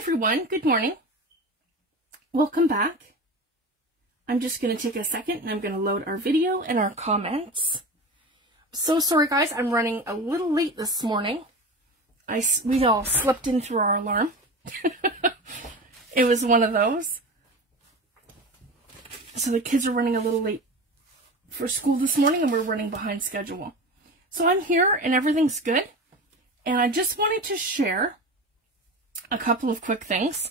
everyone, good morning. Welcome back. I'm just going to take a second and I'm going to load our video and our comments. So sorry guys, I'm running a little late this morning. We all slept in through our alarm. It was one of those. So the kids are running a little late for school this morning and we're running behind schedule. So I'm here and everything's good. And I just wanted to share a couple of quick things.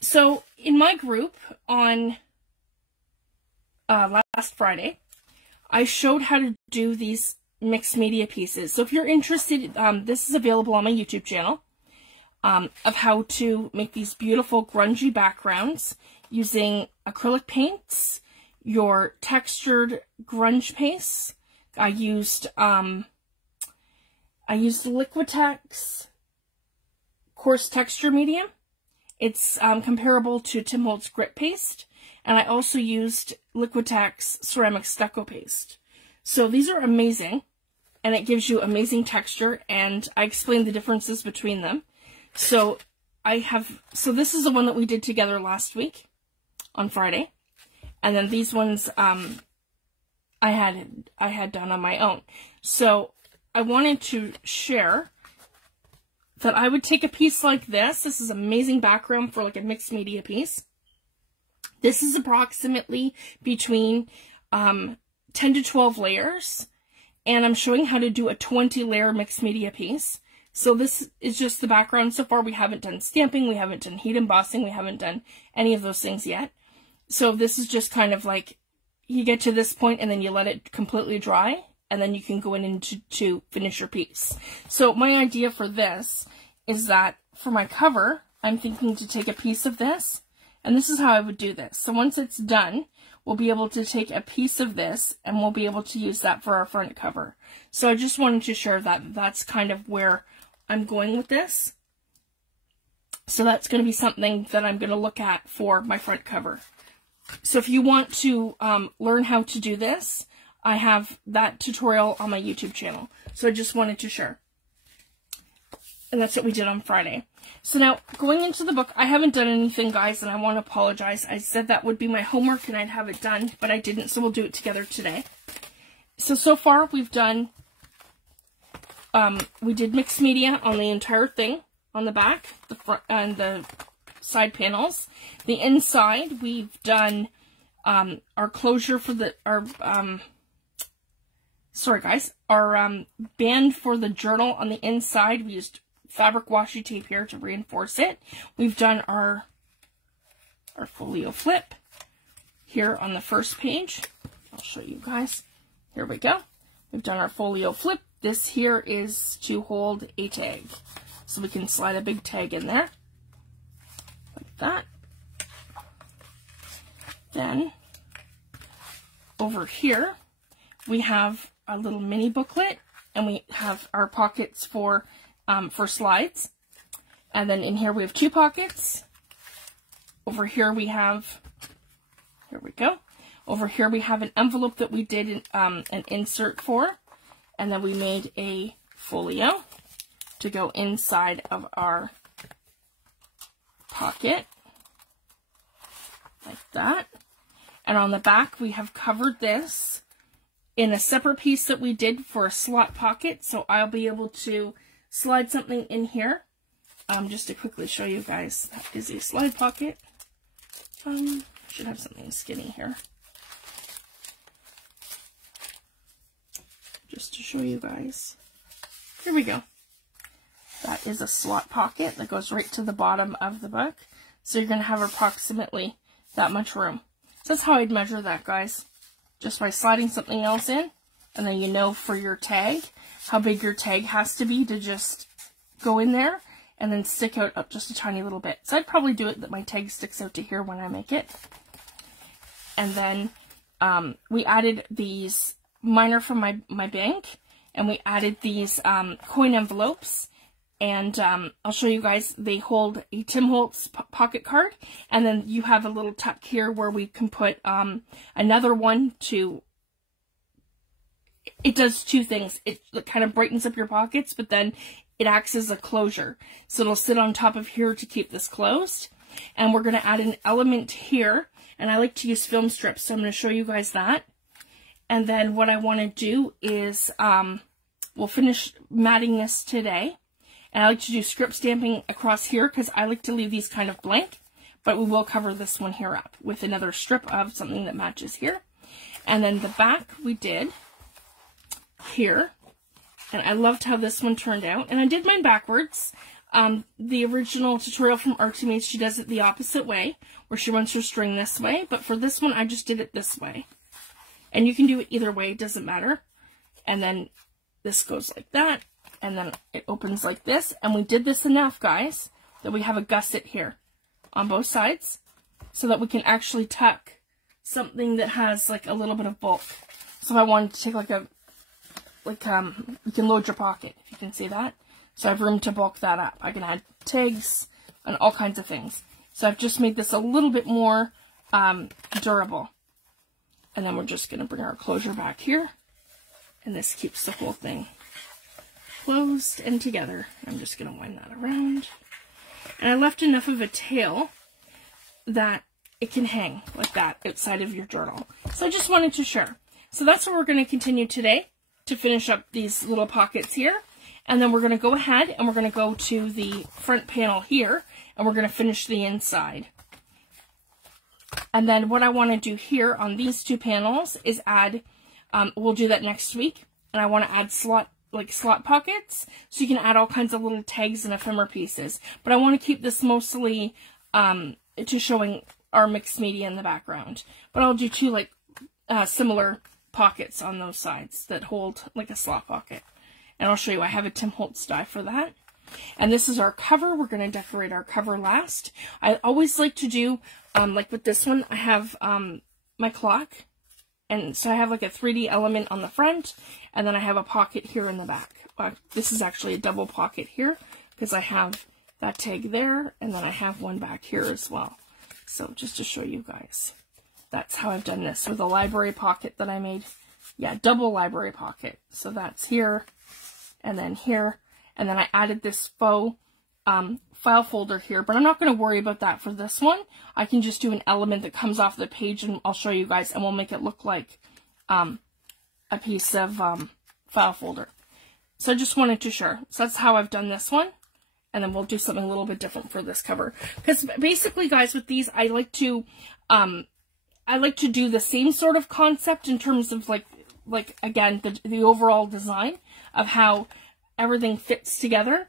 So in my group on last Friday, I showed how to do these mixed media pieces. So if you're interested, this is available on my YouTube channel, of how to make these beautiful grungy backgrounds using acrylic paints, your textured grunge paste. I used Liquitex coarse texture medium. It's comparable to Tim Holtz grit paste, and I also used Liquitex ceramic stucco paste. So these are amazing, and it gives you amazing texture, and I explained the differences between them. So this is the one that we did together last week on Friday, and then these ones I had done on my own. So I wanted to share that I would take a piece like this. This is amazing background for like a mixed media piece. This is approximately between 10 to 12 layers, and I'm showing how to do a 20-layer mixed media piece. So this is just the background so far. We haven't done stamping, we haven't done heat embossing, we haven't done any of those things yet. So this is just kind of like, you get to this point and then you let it completely dry, and then you can go in to finish your piece. So my idea for this is that for my cover, I'm thinking to take a piece of this, and this is how I would do this. So once it's done, we'll be able to take a piece of this and we'll be able to use that for our front cover. So I just wanted to share that that's kind of where I'm going with this. So that's going to be something that I'm going to look at for my front cover. So if you want to learn how to do this, I have that tutorial on my YouTube channel. So I just wanted to share. And that's what we did on Friday. So now, going into the book, I haven't done anything, guys, and I want to apologize. I said that would be my homework and I'd have it done, but I didn't, so we'll do it together today. So far, we've done, we did mixed media on the entire thing, on the back, the front, and the side panels. The inside, we've done our closure for our band for the journal on the inside. We used fabric washi tape here to reinforce it. We've done our folio flip here on the first page. I'll show you guys. Here we go. We've done our folio flip. This here is to hold a tag. So we can slide a big tag in there. Like that. Then, over here, we have a little mini booklet, and we have our pockets for slides. And then in here we have two pockets. Over here we have, here we go. Over here we have an envelope that we did an insert for, and then we made a folio to go inside of our pocket, like that. And on the back we have covered this in a separate piece that we did for a slot pocket, so I'll be able to slide something in here. Just to quickly show you guys, that is a slide pocket. Should have something skinny here. Just to show you guys. Here we go. That is a slot pocket that goes right to the bottom of the book. So you're going to have approximately that much room. So that's how I'd measure that, guys. Just by sliding something else in, and then you know for your tag how big your tag has to be to just go in there and then stick out up just a tiny little bit. So I'd probably do it that my tag sticks out to here when I make it. And then we added these, mine are from my bank, and we added these coin envelopes. And I'll show you guys, they hold a Tim Holtz pocket card, and then you have a little tuck here where we can put another one to, it does two things. It kind of brightens up your pockets, but then it acts as a closure. So it'll sit on top of here to keep this closed. And we're going to add an element here. And I like to use film strips, so I'm going to show you guys that. And then what I want to do is, we'll finish matting this today. And I like to do script stamping across here because I like to leave these kind of blank. But we will cover this one here up with another strip of something that matches here. And then the back we did here. And I loved how this one turned out. And I did mine backwards. The original tutorial from Artemates, she does it the opposite way, where she runs her string this way. But for this one, I just did it this way. And you can do it either way, it doesn't matter. And then this goes like that. And then it opens like this. And we did this enough, guys, that we have a gusset here on both sides, so that we can actually tuck something that has like a little bit of bulk. So if I wanted to take you can load your pocket, if you can see that. So I have room to bulk that up. I can add tags and all kinds of things. So I've just made this a little bit more durable. And then we're just going to bring our closure back here. And this keeps the whole thing closed and together. I'm just going to wind that around. And I left enough of a tail that it can hang like that outside of your journal. So I just wanted to share. So that's what we're going to continue today to finish up these little pockets here. And then we're going to go ahead and we're going to go to the front panel here and we're going to finish the inside. And then what I want to do here on these two panels is add, we'll do that next week. And I want to add slot pockets, so you can add all kinds of little tags and ephemera pieces. But I want to keep this mostly to showing our mixed media in the background. But I'll do two similar pockets on those sides that hold like a slot pocket. And I'll show you, I have a Tim Holtz die for that. And this is our cover. We're going to decorate our cover last. I always like to do, like with this one, I have my clock. And so I have like a 3D element on the front, and then I have a pocket here in the back. This is actually a double pocket here, because I have that tag there, and then I have one back here as well. So just to show you guys, that's how I've done this with a library pocket that I made. Yeah, double library pocket. So that's here, and then here, and then I added this faux file folder here, but I'm not going to worry about that for this one. I can just do an element that comes off the page, and I'll show you guys, and we'll make it look like a piece of file folder. So I just wanted to share. So that's how I've done this one, and then we'll do something a little bit different for this cover. Because basically, guys, with these, I like to do the same sort of concept in terms of like again the overall design of how everything fits together.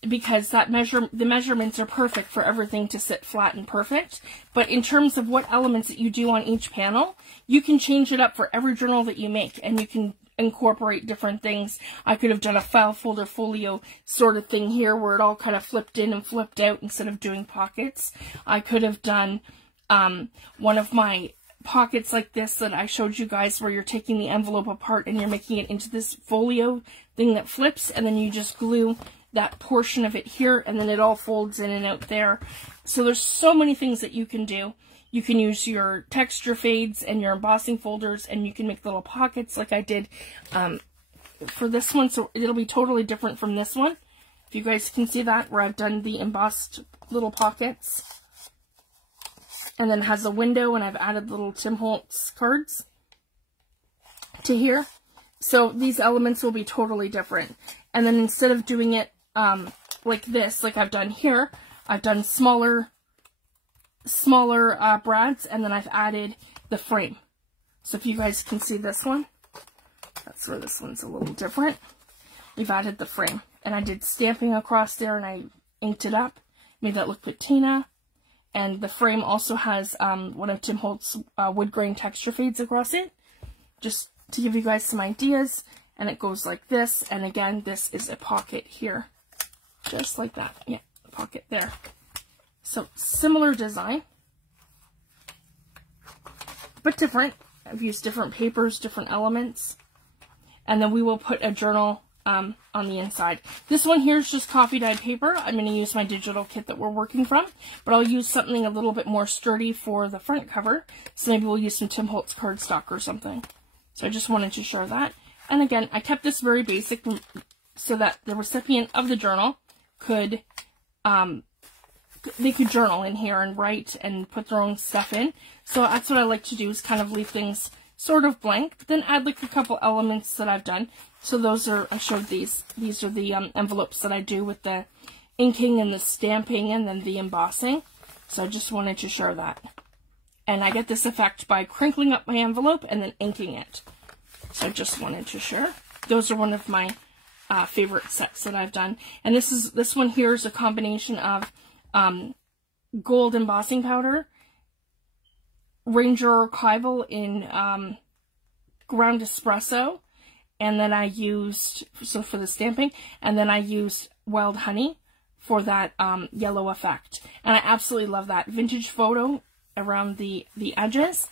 Because the measurements are perfect for everything to sit flat and perfect. But in terms of what elements that you do on each panel, you can change it up for every journal that you make, and you can incorporate different things. I could have done a file folder folio sort of thing here where it all kind of flipped in and flipped out instead of doing pockets. I could have done one of my pockets like this that I showed you guys, where you're taking the envelope apart and you're making it into this folio thing that flips, and then you just glue that portion of it here, and then it all folds in and out there. So there's so many things that you can do. You can use your texture fades and your embossing folders, and you can make little pockets like I did for this one. So it'll be totally different from this one. If you guys can see that, where I've done the embossed little pockets. And then it has a window, and I've added little Tim Holtz cards to here. So these elements will be totally different. And then instead of doing it like this, like I've done here, I've done smaller brads, and then I've added the frame. So if you guys can see this one, that's where this one's a little different. We've added the frame, and I did stamping across there, and I inked it up, made that look patina. And the frame also has one of Tim Holtz wood grain texture fades across it, just to give you guys some ideas. And it goes like this, and again, this is a pocket here, just like that. Yeah, a pocket there. So similar design, but different. I've used different papers, different elements, and then we will put a journal on the inside. This one here is just coffee dyed paper. I'm going to use my digital kit that we're working from, but I'll use something a little bit more sturdy for the front cover. So maybe we'll use some Tim Holtz cardstock or something. So I just wanted to share that. And again, I kept this very basic, so that the recipient of the journal could, they could journal in here and write and put their own stuff in. So that's what I like to do, is kind of leave things sort of blank, but then add like a couple elements that I've done. So those are, I showed these are the envelopes that I do with the inking and the stamping and then the embossing. So I just wanted to share that. And I get this effect by crinkling up my envelope and then inking it. So I just wanted to share. Those are one of my favorite sets that I've done. And this one here is a combination of gold embossing powder, Ranger Archival in ground espresso, and then I used, so for the stamping, and then I used wild honey for that yellow effect. And I absolutely love that vintage photo around the edges.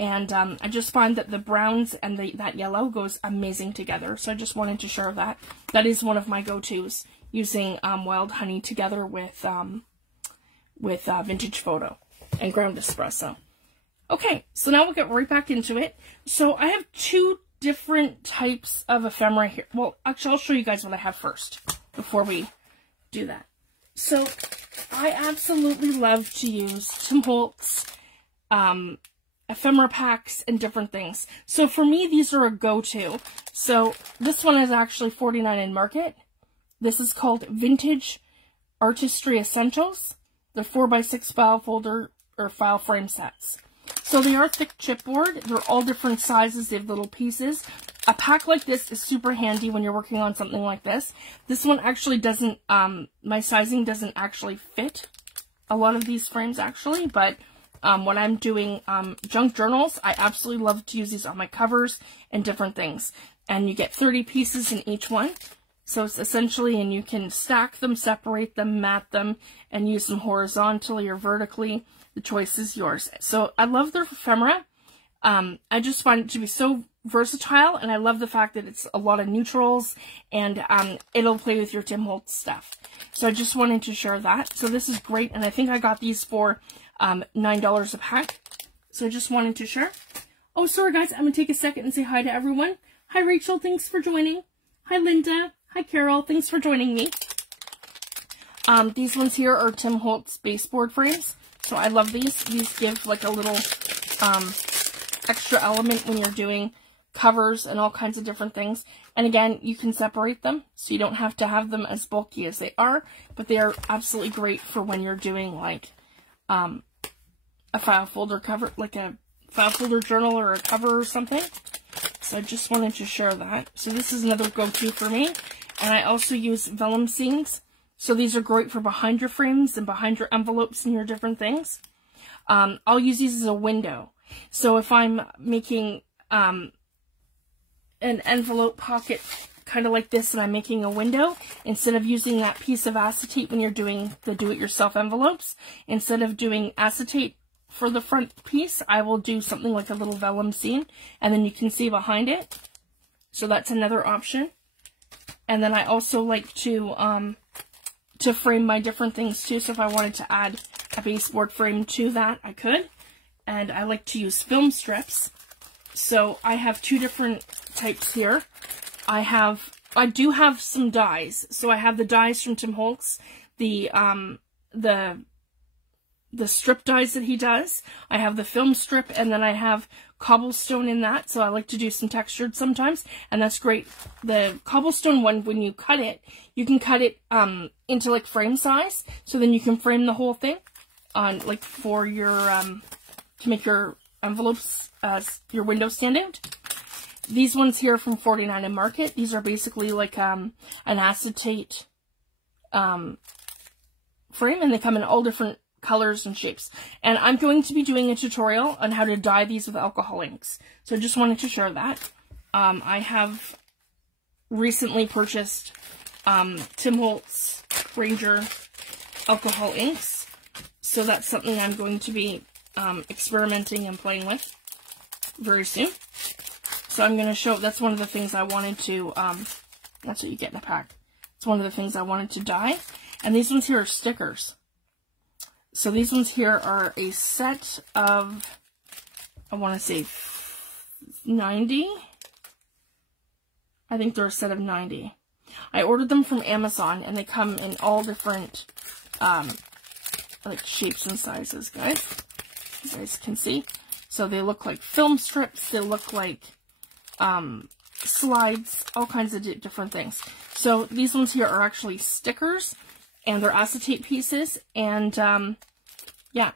And I just find that the browns and that yellow goes amazing together. So I just wanted to share that. That is one of my go-tos, using wild honey together with vintage photo and ground espresso. Okay, so now we'll get right back into it. So I have two different types of ephemera here. Well, actually, I'll show you guys what I have first before we do that. So I absolutely love to use Tim Holtz ephemera packs and different things. So for me, these are a go-to. So this one is actually $49 in Market. This is called Vintage Artistry Essentials. They're 4x6 file folder or file frame sets. So they are thick chipboard. They're all different sizes. They have little pieces. A pack like this is super handy when you're working on something like this. This one actually doesn't, my sizing doesn't actually fit a lot of these frames actually, but when I'm doing junk journals, I absolutely love to use these on my covers and different things. And you get 30 pieces in each one. So it's essentially, and you can stack them, separate them, mat them, and use them horizontally or vertically. The choice is yours. So I love their ephemera. I just find it to be so versatile, and I love the fact that it's a lot of neutrals, and it'll play with your Tim Holtz stuff. So I just wanted to share that. So this is great, and I think I got these for $9 a pack. So I just wanted to share. Oh, sorry guys, I'm going to take a second and say hi to everyone. Hi Rachel, thanks for joining. Hi Linda. Hi Carol, thanks for joining me. These ones here are Tim Holtz baseboard frames. So I love these. These give like a little extra element when you're doing covers and all kinds of different things. And again, you can separate them, so you don't have to have them as bulky as they are, but they are absolutely great for when you're doing like a file folder cover, like a file folder journal or a cover or something. So I just wanted to share that. So this is another go-to for me. And I also use vellum seams. So these are great for behind your frames and behind your envelopes and your different things. I'll use these as a window. So if I'm making an envelope pocket kind of like this and I'm making a window, instead of using that piece of acetate when you're doing the do-it-yourself envelopes, instead of doing acetate for the front piece, I will do something like a little vellum seam, and then you can see behind it. So that's another option. And then I also like to frame my different things too. So if I wanted to add a baseboard frame to that, I could. And I like to use film strips. So I have two different types here. I do have some dies. So I have the dies from Tim Holtz, the strip dies that he does. I have the film strip, and then I have cobblestone in that. So I like to do some textured sometimes, and that's great. The cobblestone one, when you cut it, you can cut it into like frame size. So then you can frame the whole thing on like for your to make your envelopes your window stand out. These ones here from $49 in Market. These are basically like an acetate frame, and they come in all different colors and shapes. And I'm going to be doing a tutorial on how to dye these with alcohol inks. So I just wanted to share that. I have recently purchased Tim Holtz Ranger alcohol inks. So that's something I'm going to be experimenting and playing with very soon. So I'm going to show, that's one of the things I wanted to, that's what you get in a pack. It's one of the things I wanted to dye. And these ones here are stickers. So these ones here are a set of, I want to say 90. I think they're a set of 90. I ordered them from Amazon, and they come in all different, like, shapes and sizes, guys. You guys can see. So they look like film strips, they look like, slides, all kinds of different things. So these ones here are actually stickers, and they're acetate pieces, and, yeah,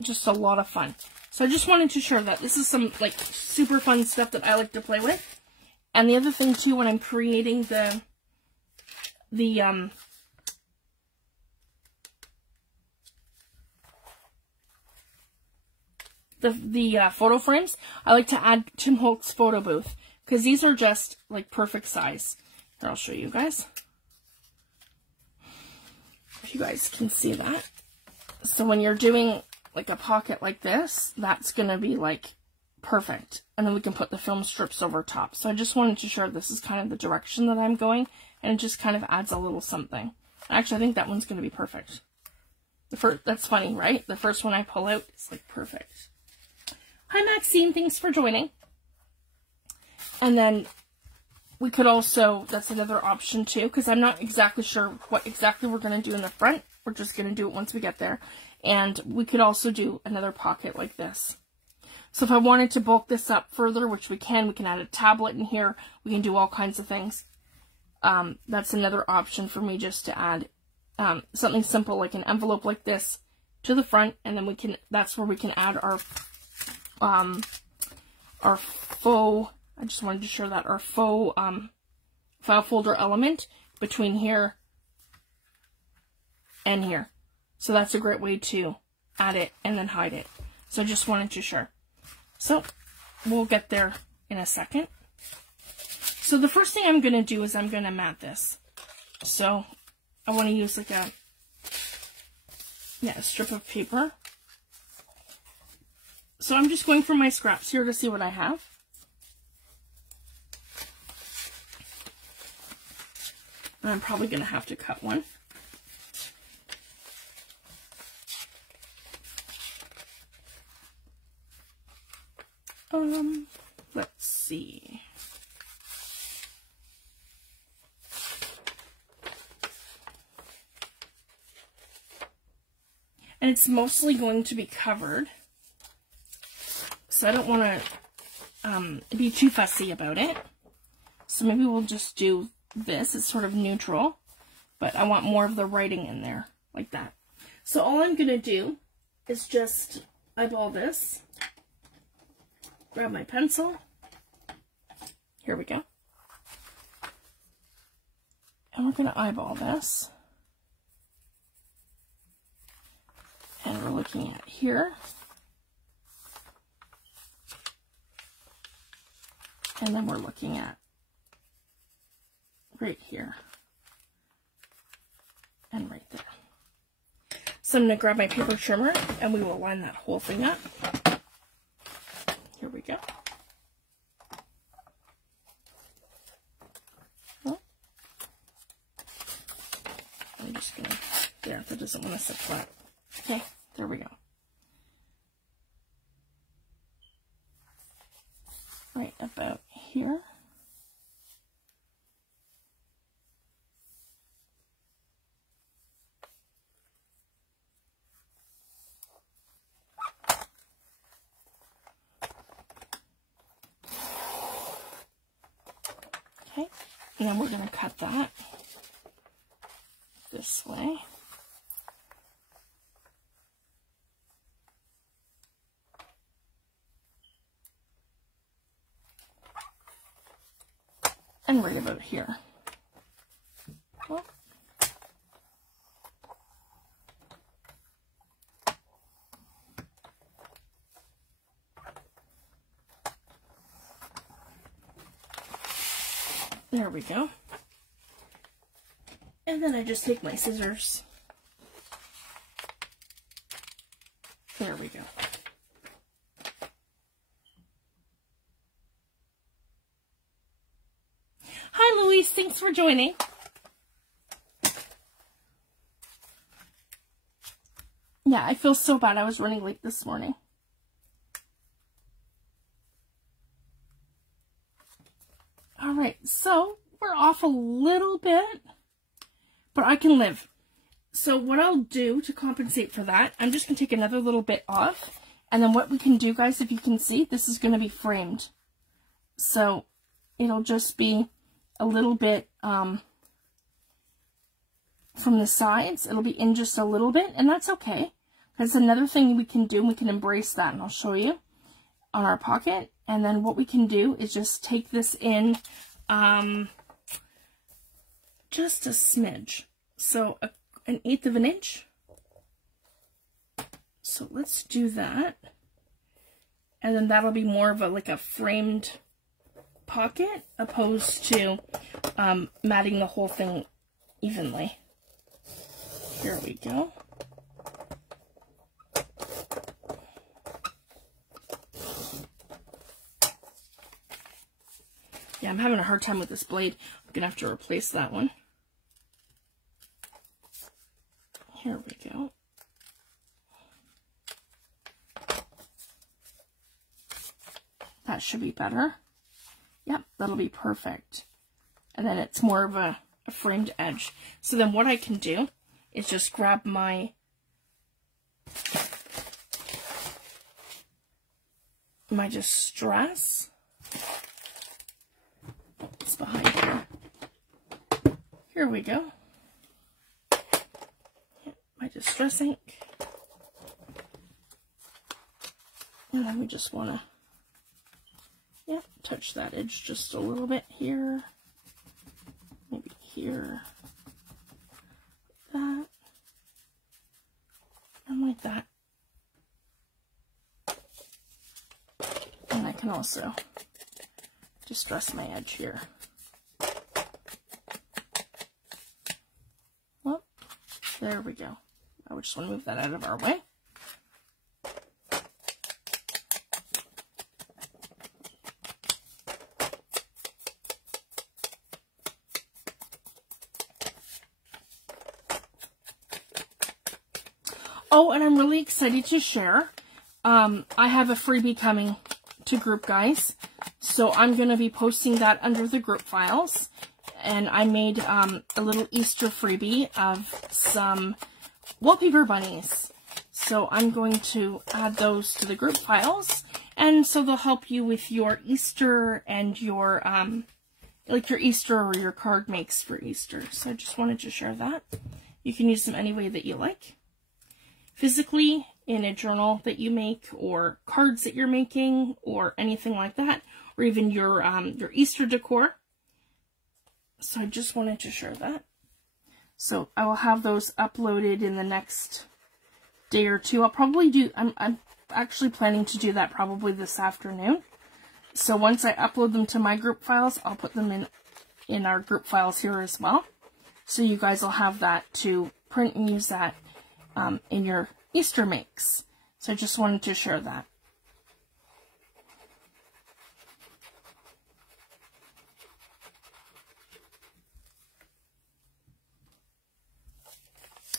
just a lot of fun. So I just wanted to share that. This is some, like, super fun stuff that I like to play with. And the other thing, too, when I'm creating the photo frames, I like to add Tim Holtz photo booth, because these are just, like, perfect size. Here, I'll show you guys. If you guys can see that. So when you're doing, like, a pocket like this, that's going to be, like, perfect. And then we can put the film strips over top. So I just wanted to share this is kind of the direction that I'm going, and it just kind of adds a little something. Actually, I think that one's going to be perfect. That's funny, right? The first one I pull out is, like, perfect. Hi, Maxine. Thanks for joining. And then we could also, that's another option too, because I'm not exactly sure what exactly we're going to do in the front. We're just going to do it once we get there. And we could also do another pocket like this. So if I wanted to bulk this up further, which we can add a tablet in here. We can do all kinds of things. That's another option for me, just to add something simple like an envelope like this to the front. And then we can, that's where we can add our faux, I just wanted to show that, our faux file folder element between here and here. So that's a great way to add it and then hide it. So I just wanted to share. So we'll get there in a second. So the first thing I'm going to do is I'm going to mat this. So I want to use like a strip of paper. So I'm just going for my scraps here to see what I have. And I'm probably going to have to cut one. Let's see. And it's mostly going to be covered. So I don't want to be too fussy about it. So maybe we'll just do this. It's sort of neutral, but I want more of the writing in there, like that. So all I'm going to do is just eyeball this. Grab my pencil. Here we go. And we're going to eyeball this. And we're looking at here. And then we're looking at right here. And right there. So I'm going to grab my paper trimmer and we will line that whole thing up. Here we go. Oh. I'm just going to, there, that doesn't want to sit flat. Okay, there we go. Right about here. Okay, and then we're going to cut that this way. And right about here. Oh. There we go. And then I just take my scissors. There we go. Hi, Louise. Thanks for joining. Yeah, I feel so bad. I was running late this morning. All right, so we're off a little bit, but I can live. So what I'll do to compensate for that, I'm just going to take another little bit off. And then what we can do, guys, if you can see, this is going to be framed. So it'll just be a little bit from the sides. It'll be in just a little bit, and that's okay. That's another thing we can do, and we can embrace that, and I'll show you on our pocket. And then what we can do is just take this in just a smidge. So an 1/8 of an inch. So let's do that. And then that'll be more of a like a framed pocket opposed to matting the whole thing evenly. Here we go. Yeah, I'm having a hard time with this blade. I'm gonna have to replace that one. Here we go. That should be better. Yep, that'll be perfect. And then it's more of a framed edge. So then what I can do is just grab my distress. It's behind here. Here we go. Yep, my distress ink. And then we just want to touch that edge just a little bit here, maybe here, that, and like that. And I can also distress my edge here. Well, there we go. I just want to move that out of our way. Oh, and I'm really excited to share. I have a freebie coming to group, guys. So I'm going to be posting that under the group files. And I made a little Easter freebie of some wallpaper bunnies. So I'm going to add those to the group files. And so they'll help you with your Easter and your, like your Easter or your card makes for Easter. So I just wanted to share that. You can use them any way that you like. Physically, in a journal that you make, or cards that you're making, or anything like that, or even your Easter decor. So I just wanted to share that. So I will have those uploaded in the next day or two. I'll probably do, I'm actually planning to do that probably this afternoon. So once I upload them to my group files, I'll put them in our group files here as well. So you guys will have that to print and use that in your Easter makes. So I just wanted to share that.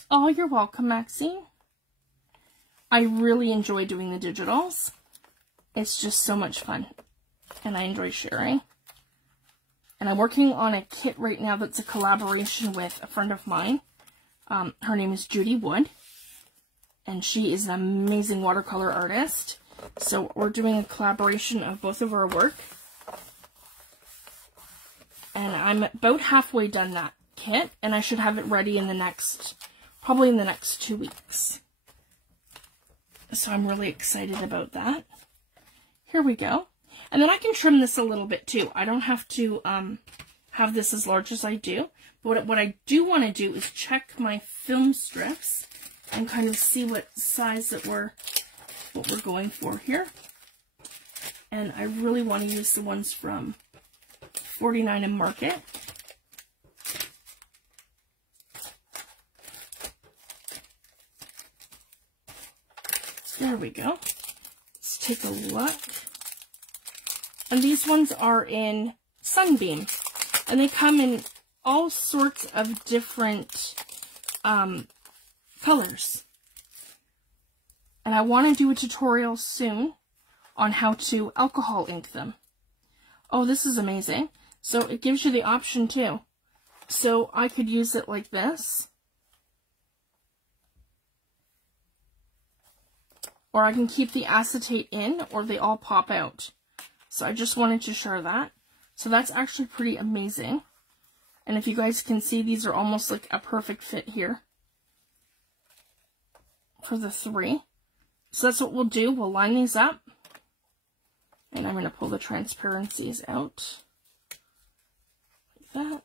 Oh, you're welcome, Maxine. I really enjoy doing the digitals. It's just so much fun, and I enjoy sharing. And I'm working on a kit right now that's a collaboration with a friend of mine. Her name is Judy Wood, and she is an amazing watercolor artist. So we're doing a collaboration of both of our work. And I'm about halfway done that kit, and I should have it ready in the next, probably in the next 2 weeks. So I'm really excited about that. Here we go. And then I can trim this a little bit too. I don't have to have this as large as I do. But what I do want to do is check my film strips and kind of see what size that what we're going for here. And I really want to use the ones from 49 and Market. There we go. Let's take a look. And these ones are in Sunbeam. And they come in all sorts of different colors. And I want to do a tutorial soon on how to alcohol ink them. Oh, this is amazing. So it gives you the option too. So I could use it like this. Or I can keep the acetate in, or they all pop out. So I just wanted to share that. So that's actually pretty amazing. And if you guys can see, these are almost like a perfect fit here for the 3. So that's what we'll do. We'll line these up. And I'm going to pull the transparencies out. Like that.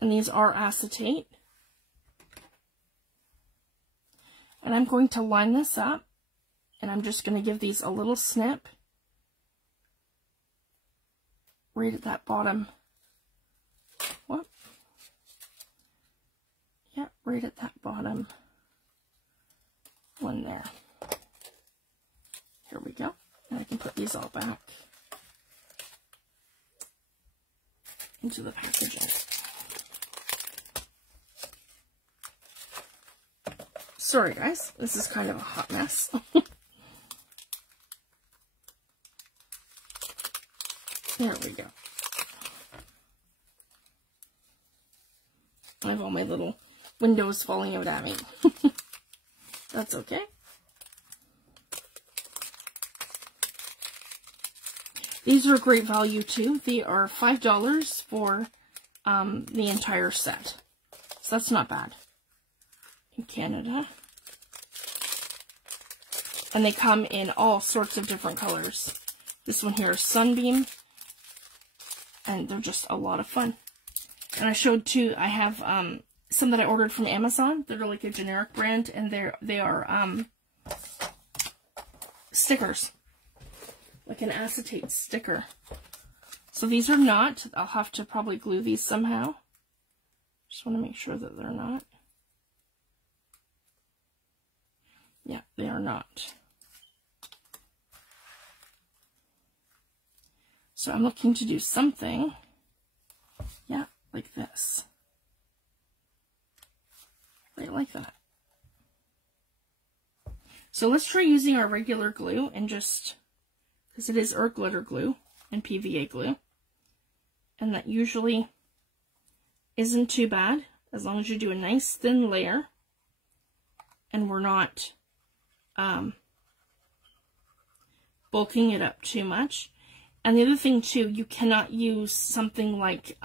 And these are acetate. And I'm going to line this up. And I'm just going to give these a little snip. Right at that bottom. Whoop. Yeah, right at that bottom one there. Here we go. And I can put these all back into the packaging. Sorry guys, this is kind of a hot mess. There we go. I have all my little windows falling out at me. That's okay. These are great value too. They are $5 for the entire set. So that's not bad. In Canada. And they come in all sorts of different colors. This one here is Sunbeam. And they're just a lot of fun. And I showed too, I have some that I ordered from Amazon. They're like a generic brand, and they are stickers. Like an acetate sticker. So these are not. I'll have to probably glue these somehow. Just want to make sure that they're not. Yeah, they are not. So I'm looking to do something, yeah, like this. Right like that. So let's try using our regular glue and just, because it is glitter glue and PVA glue. And that usually isn't too bad, as long as you do a nice thin layer. And we're not bulking it up too much. And the other thing too, you cannot use something like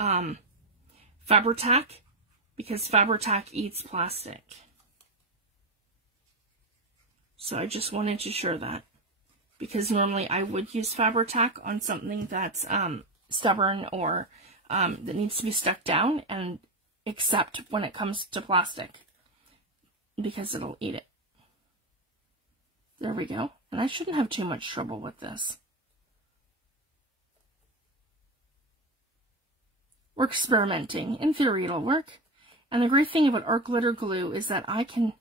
Fabri-Tac, because Fabri-Tac eats plastic. So I just wanted to share that, because normally I would use Fabri-Tac on something that's stubborn or that needs to be stuck down, and except when it comes to plastic, because it'll eat it. There we go. And I shouldn't have too much trouble with this. We're experimenting. In theory, it'll work. And the great thing about art glitter glue is that I can,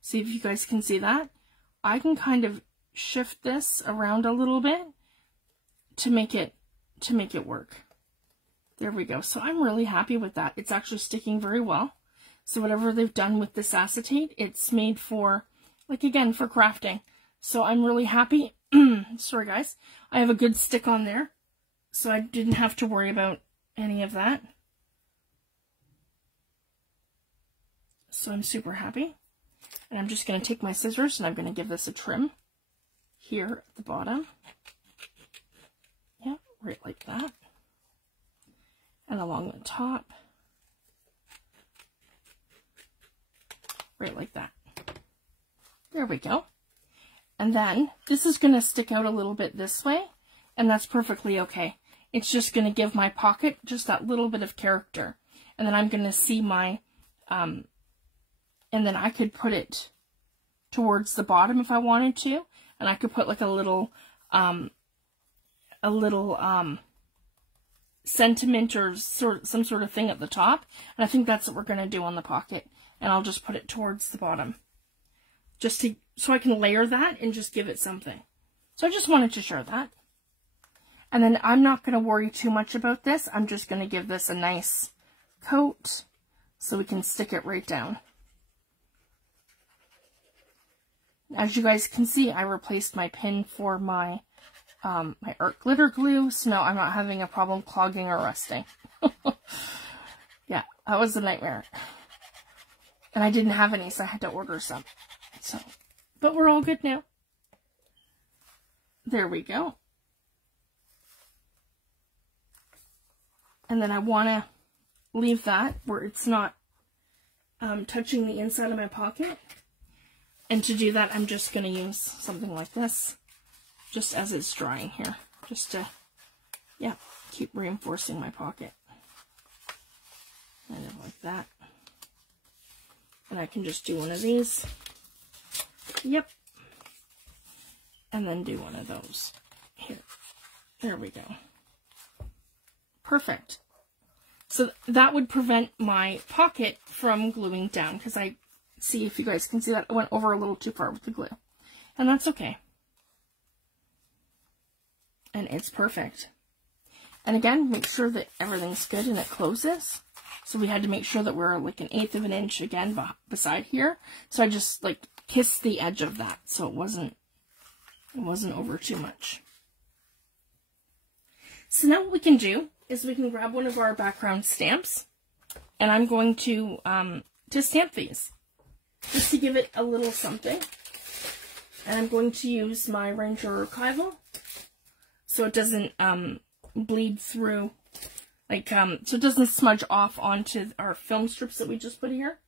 see if you guys can see that, I can kind of shift this around a little bit to make it work. There we go. So I'm really happy with that. It's actually sticking very well. So whatever they've done with this acetate, it's made for, like again, for crafting. So I'm really happy. Sorry guys. I have a good stick on there, so I didn't have to worry about any of that. So I'm super happy. And I'm just going to take my scissors and I'm going to give this a trim here at the bottom. Yeah, right like that. And along the top. Right like that. There we go. And then this is going to stick out a little bit this way, and that's perfectly okay. It's just going to give my pocket just that little bit of character. And then I'm going to see my, and then I could put it towards the bottom if I wanted to, and I could put like a little sentiment or some sort of thing at the top. And I think that's what we're going to do on the pocket. And I'll just put it towards the bottom, just to, so I can layer that and just give it something. So I just wanted to share that. And then I'm not going to worry too much about this. I'm just going to give this a nice coat so we can stick it right down. As you guys can see, I replaced my pin for my my art glitter glue, so now I'm not having a problem clogging or rusting. Yeah, that was a nightmare. And I didn't have any, so I had to order some. So, but we're all good now. There we go. And then I want to leave that where it's not touching the inside of my pocket. And to do that, I'm just going to use something like this, just as it's drying here, just to, yeah, keep reinforcing my pocket. Kind of like that. And I can just do one of these. Yep. And then do one of those. Here. There we go. Perfect. So that would prevent my pocket from gluing down, because I see, if you guys can see that, I went over a little too far with the glue. And that's okay. And it's perfect. And again, make sure that everything's good and it closes. So we had to make sure that we're like 1/8 of an inch again beside here. So I just like kissed the edge of that, so it wasn't over too much. So now what we can do is we can grab one of our background stamps, and I'm going to stamp these just to give it a little something. And I'm going to use my Ranger archival so it doesn't bleed through, like so it doesn't smudge off onto our film strips that we just put here.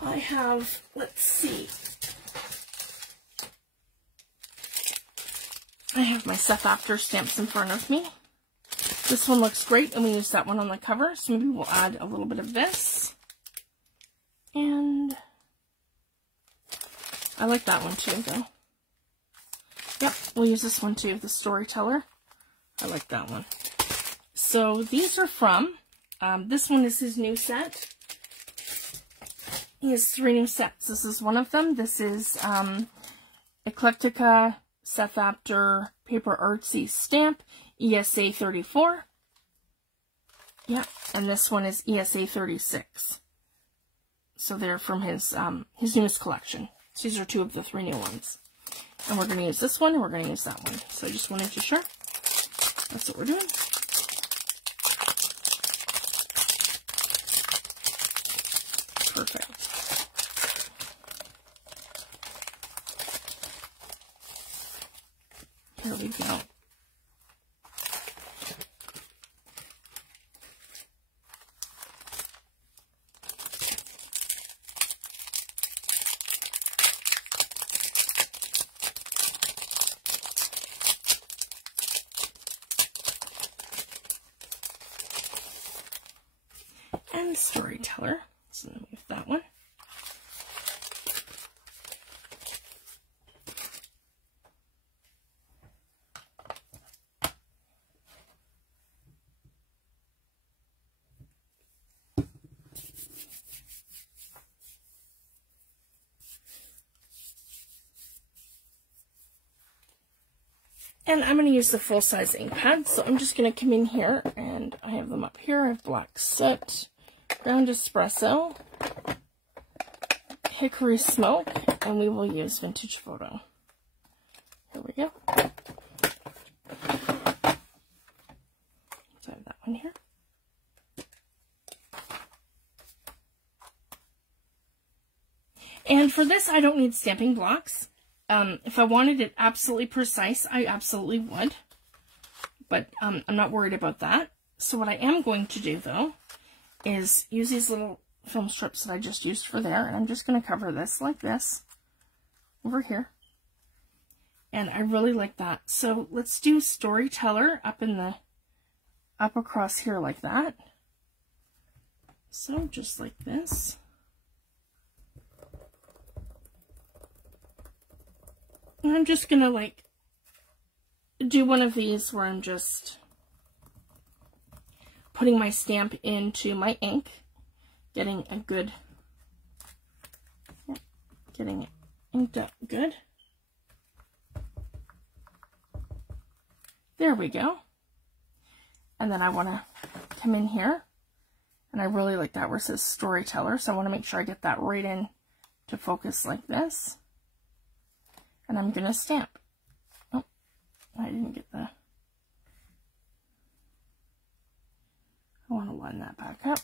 I have, let's see, I have my Seth After stamps in front of me. This one looks great, and we used that one on the cover, so maybe we'll add a little bit of this. And I like that one too, though. Yep, we'll use this one too, the Storyteller. I like that one. So these are from, this one is his new set. He has 3 new sets. This is one of them. This is Eclectica Seth After Paper Artsy Stamp, ESA 34. Yeah, and this one is ESA 36. So they're from his newest collection. So these are 2 of the 3 new ones. And we're going to use this one, and we're going to use that one. So I just wanted to share. That's what we're doing. Perfect. Here we go. And Storyteller. So move that one. And I'm going to use the full-size ink pad, so I'm just going to come in here, and I have them up here. I have Black Soot, Ground Espresso, Hickory Smoke, and we will use Vintage Photo. Here we go. So I have that one here. And for this, I don't need stamping blocks. If I wanted it absolutely precise, I absolutely would. But I'm not worried about that. So what I am going to do, though, is use these little film strips that I just used for there. And I'm just going to cover this like this over here. And I really like that. So let's do Storyteller up across here like that. So just like this. And I'm just going to, like, do one of these where I'm just putting my stamp into my ink, getting a good, getting it inked up good. There we go. And then I want to come in here, and I really like that where it says Storyteller, so I want to make sure I get that right in to focus like this. And I'm going to stamp. Oh, I didn't get the... I want to line that back up.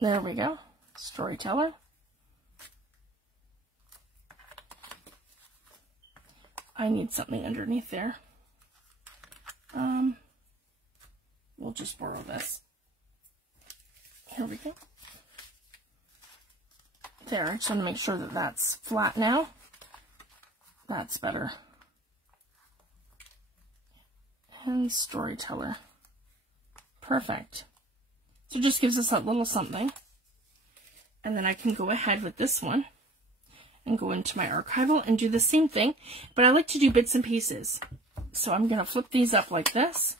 There we go. Storyteller. I need something underneath there. We'll just borrow this. Here we go. There, I just want to make sure that that's flat now. That's better. And storyteller. Perfect. So it just gives us that little something. And then I can go ahead with this one and go into my archival and do the same thing. But I like to do bits and pieces. So I'm going to flip these up like this.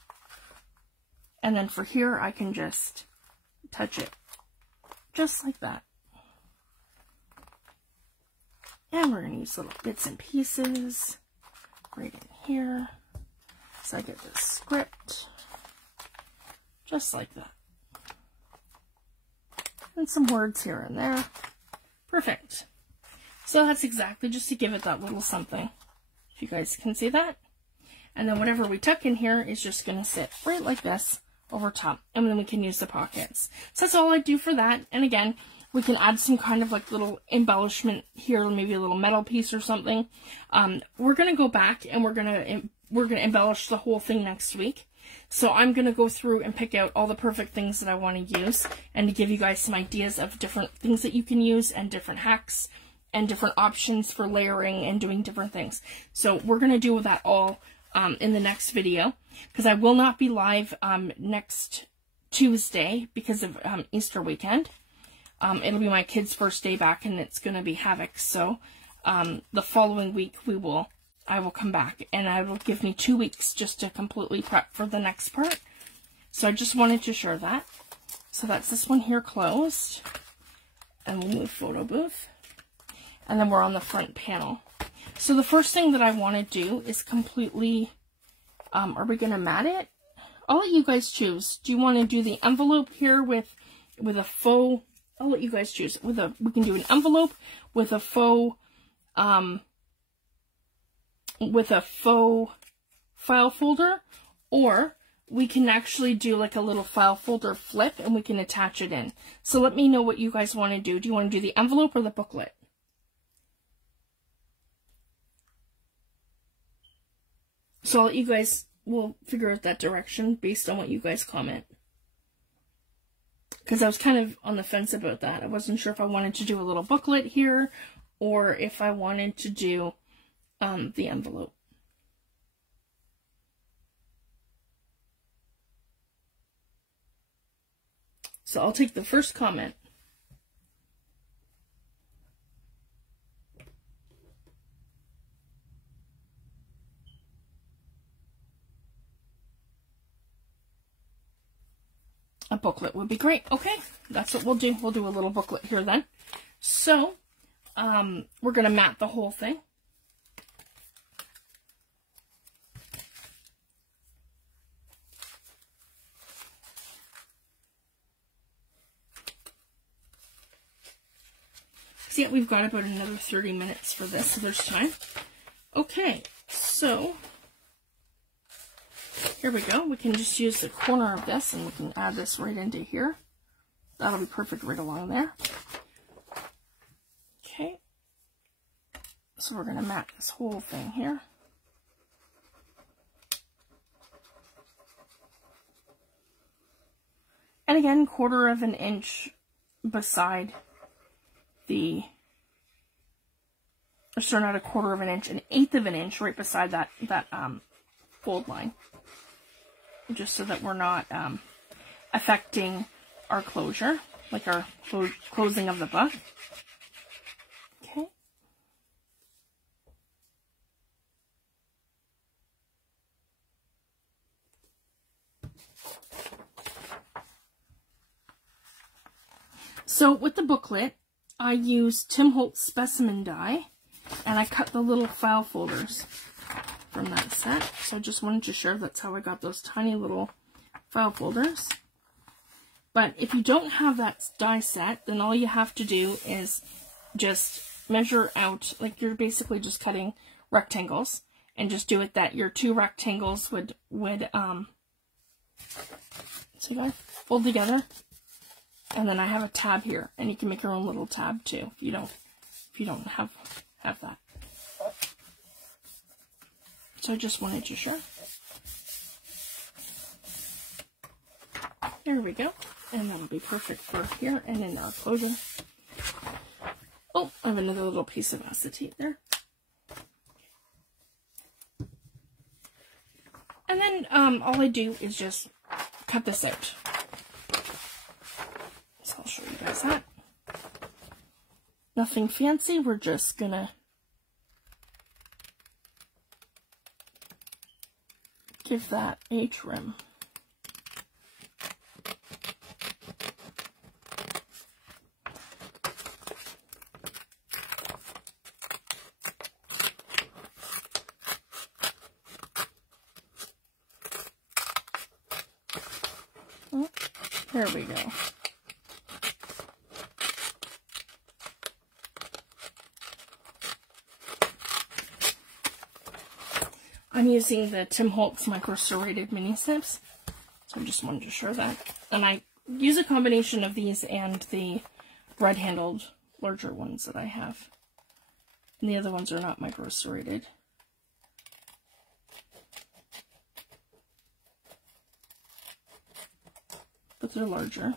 And then for here, I can just touch it just like that. And we're going to use little bits and pieces right in here. So I get this script just like that. And some words here and there. Perfect. So that's exactly just to give it that little something. If you guys can see that. And then whatever we tuck in here is just going to sit right like this over top. And then we can use the pockets. So that's all I do for that. And again, we can add some kind of like little embellishment here, maybe a little metal piece or something. We're going to go back and we're going to embellish the whole thing next week. So I'm going to go through and pick out all the perfect things that I want to use and to give you guys some ideas of different things that you can use and different hacks and different options for layering and doing different things. So we're going to do that all in the next video, because I will not be live next Tuesday because of Easter weekend. It'll be my kid's first day back and it's going to be havoc. So the following week I will come back, and I will give me 2 weeks just to completely prep for the next part. So I just wanted to share that. So that's this one here closed, and we'll move photo booth, and then we're on the front panel. So the first thing that I want to do is completely, are we going to mat it? I'll let you guys choose. Do you want to do the envelope here with a faux, I'll let you guys choose. We can do an envelope with a faux, file folder, or we can actually do like a little file folder flip and we can attach it in. So let me know what you guys want to do. Do you want to do the envelope or the booklet? So I'll let you guys, we'll figure out that direction based on what you guys comment. Because I was kind of on the fence about that. I wasn't sure if I wanted to do a little booklet here or if I wanted to do the envelope. So I'll take the first comment. A booklet would be great. Okay, that's what we'll do. We'll do a little booklet here then. So we're going to mat the whole thing. See, we've got about another 30 minutes for this, so there's time. Okay, so here we go. We can just use the corner of this and we can add this right into here. That'll be perfect right along there. Okay, so we're going to mat this whole thing here. And again, 1/4 of an inch beside the, or sorry, not 1/4 of an inch, 1/8 of an inch right beside that fold line. Just so that we're not affecting our closure, like our closing of the book. Okay. So with the booklet, I use Tim Holtz specimen die, and I cut the little file folders from that set. So I just wanted to share that's how I got those tiny little file folders. But if you don't have that die set, then all you have to do is just measure out, like you're basically just cutting rectangles, and just do it that your two rectangles would so you fold together. And then I have a tab here, and you can make your own little tab too if you don't have that. So I just wanted to share. There we go. And that'll be perfect for here and in our clothing. Oh, I have another little piece of acetate there. And then all I do is just cut this out. So I'll show you guys that. Nothing fancy, we're just gonna give that a trim. Oh, there we go. I'm using the Tim Holtz micro serrated mini snips, so I just wanted to show that. And I use a combination of these and the red-handled larger ones that I have. And the other ones are not micro serrated. But they're larger.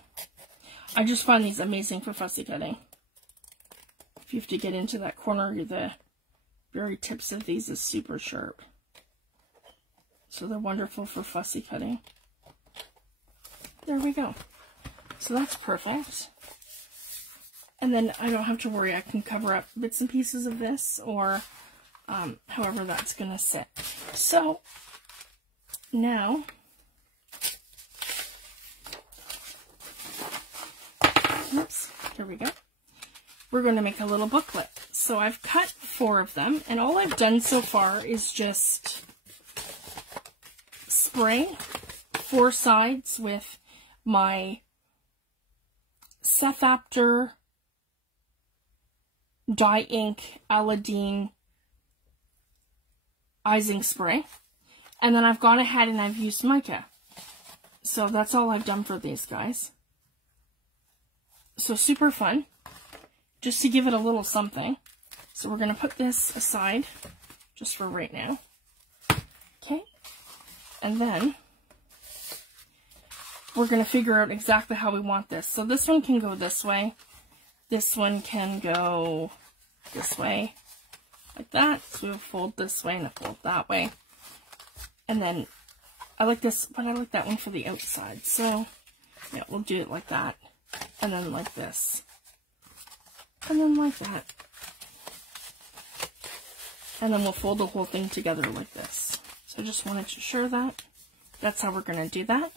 I just find these amazing for fussy cutting. If you have to get into that corner, the very tips of these is super sharp. So they're wonderful for fussy cutting. There we go. So that's perfect. And then I don't have to worry. I can cover up bits and pieces of this, or however that's going to sit. So now, oops, here we go. We're going to make a little booklet. So I've cut 4 of them, and all I've done so far is just spray 4 sides with my Sethapter dye ink Aladdin Ising spray, and then I've gone ahead and I've used mica. So that's all I've done for these guys. So super fun, just to give it a little something. So we're going to put this aside just for right now. Okay. And then we're going to figure out exactly how we want this. So this one can go this way. This one can go this way, like that. So we'll fold this way and a fold that way. And then I like this, but I like that one for the outside. So yeah, we'll do it like that. And then like this. And then like that. And then we'll fold the whole thing together like this. So I just wanted to share that. That's how we're going to do that.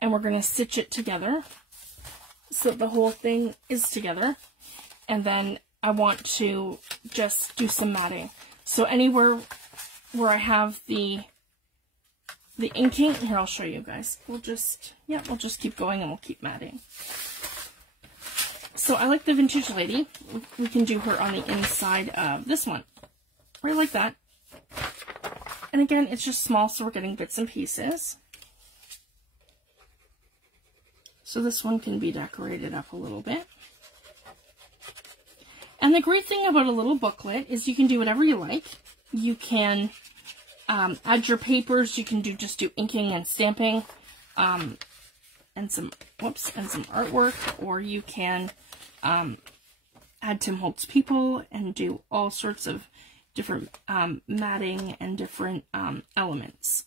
And we're going to stitch it together so the whole thing is together. And then I want to just do some matting. So anywhere where I have the inking, here I'll show you guys. We'll just keep going and we'll keep matting. So I like the vintage lady. We can do her on the inside of this one. Right like that. And again, it's just small, so we're getting bits and pieces. So this one can be decorated up a little bit. And the great thing about a little booklet is you can do whatever you like. You can add your papers. You can just do inking and stamping, and some artwork, or you can add Tim Holtz people and do all sorts of different matting and different elements.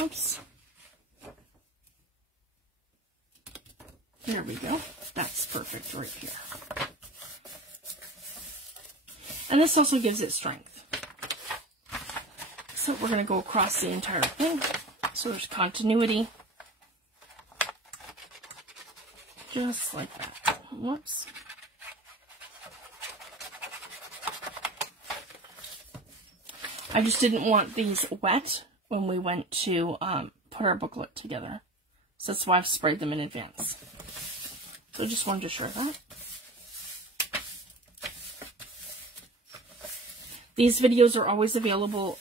Oops. There we go. That's perfect right here. And this also gives it strength. So we're going to go across the entire thing. So there's continuity. Just like that. Whoops. I just didn't want these wet when we went to put our booklet together. So that's why I've sprayed them in advance. So I just wanted to share that. These videos are always available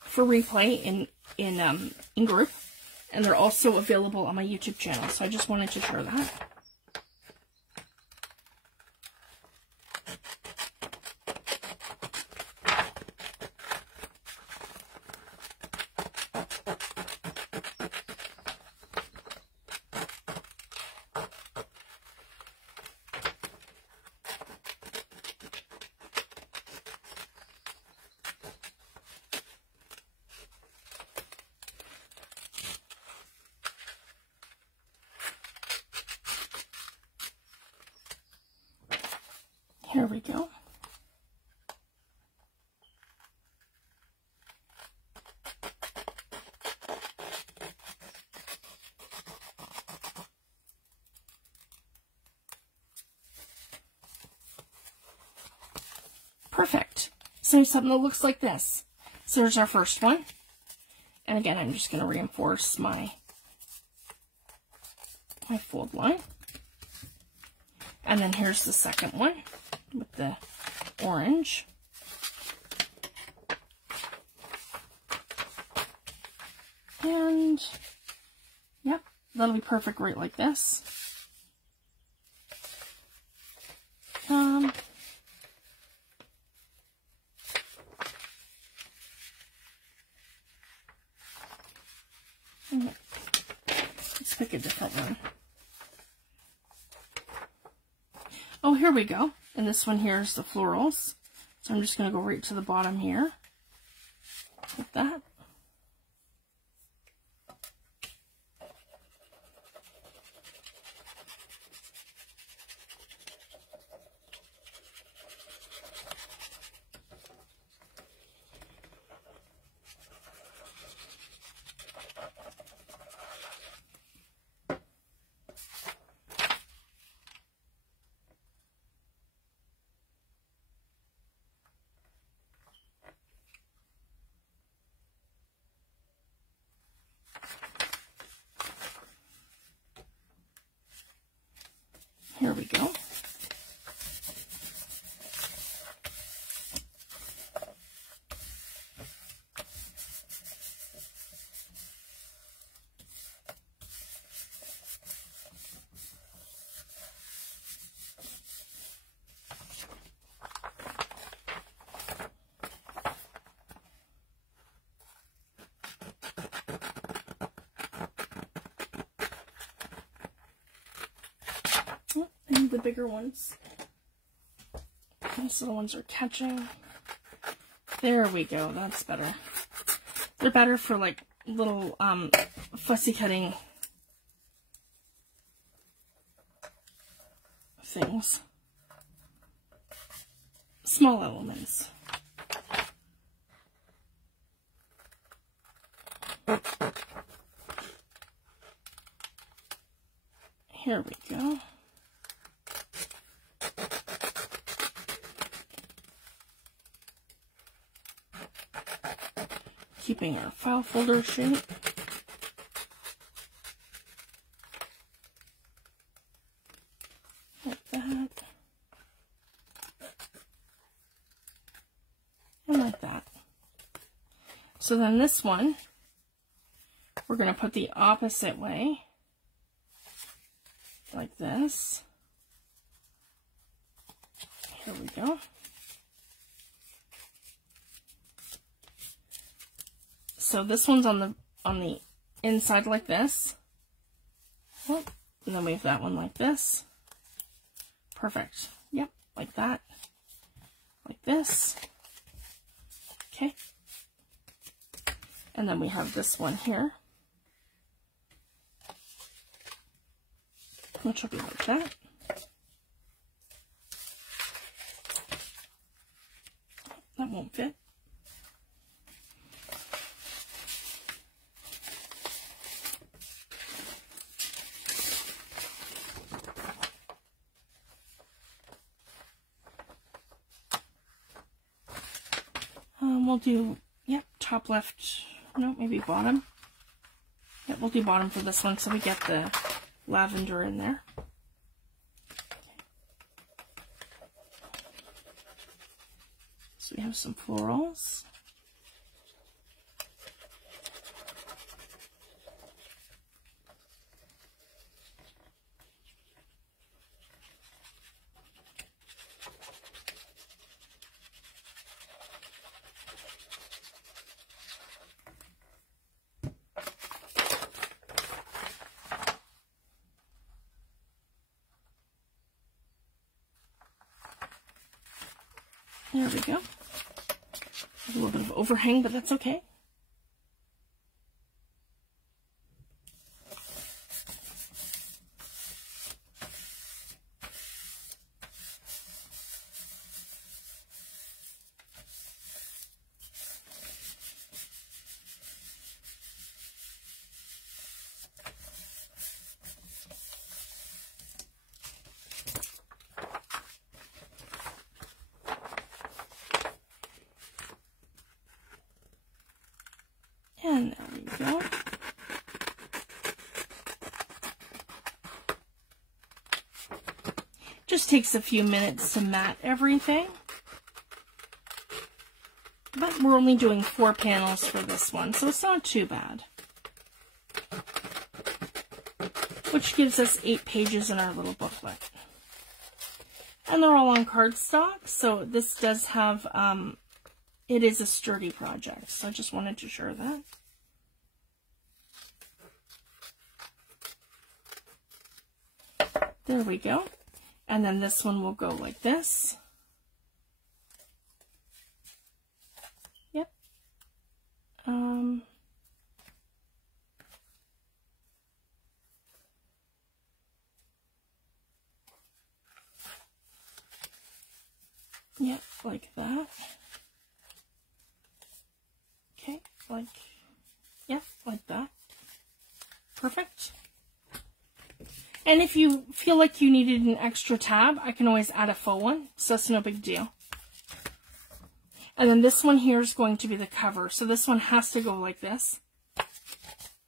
for replay in group, and they're also available on my YouTube channel. So I just wanted to share that. Here we go. Perfect. So something that looks like this. So there's our first one. And again, I'm just going to reinforce my fold line. And then here's the second one with the orange. And yep, that'll be perfect right like this. Let's pick a different one. Oh, here we go. And this one here is the florals. So I'm just going to go right to the bottom here. Like that. Here we go. The bigger ones. These little ones are catching. There we go. That's better. They're better for like little fussy cutting things. Small elements. Here we go. Keeping our file folder shape. Like that. And like that. So then this one, we're going to put the opposite way. Like this. Here we go. So this one's on the inside like this. Oh, and then we have that one like this. Perfect. Yep, like that. Like this. Okay. And then we have this one here, which will be like that. That won't fit. We'll do, yep, top left, no, maybe bottom. Yep, we'll do bottom for this one so we get the lavender in there. So we have some florals. There we go. A little bit of overhang, but that's okay. And there we go. Just takes a few minutes to mat everything. But we're only doing 4 panels for this one, so it's not too bad. Which gives us 8 pages in our little booklet. And they're all on cardstock, so this does have, it is a sturdy project, so I just wanted to share that. There we go. And then this one will go like this. Yep. Yep, like that. Okay, yep, like that. Perfect. And if you feel like you needed an extra tab, I can always add a faux one, so that's no big deal. And then this one here is going to be the cover. So this one has to go like this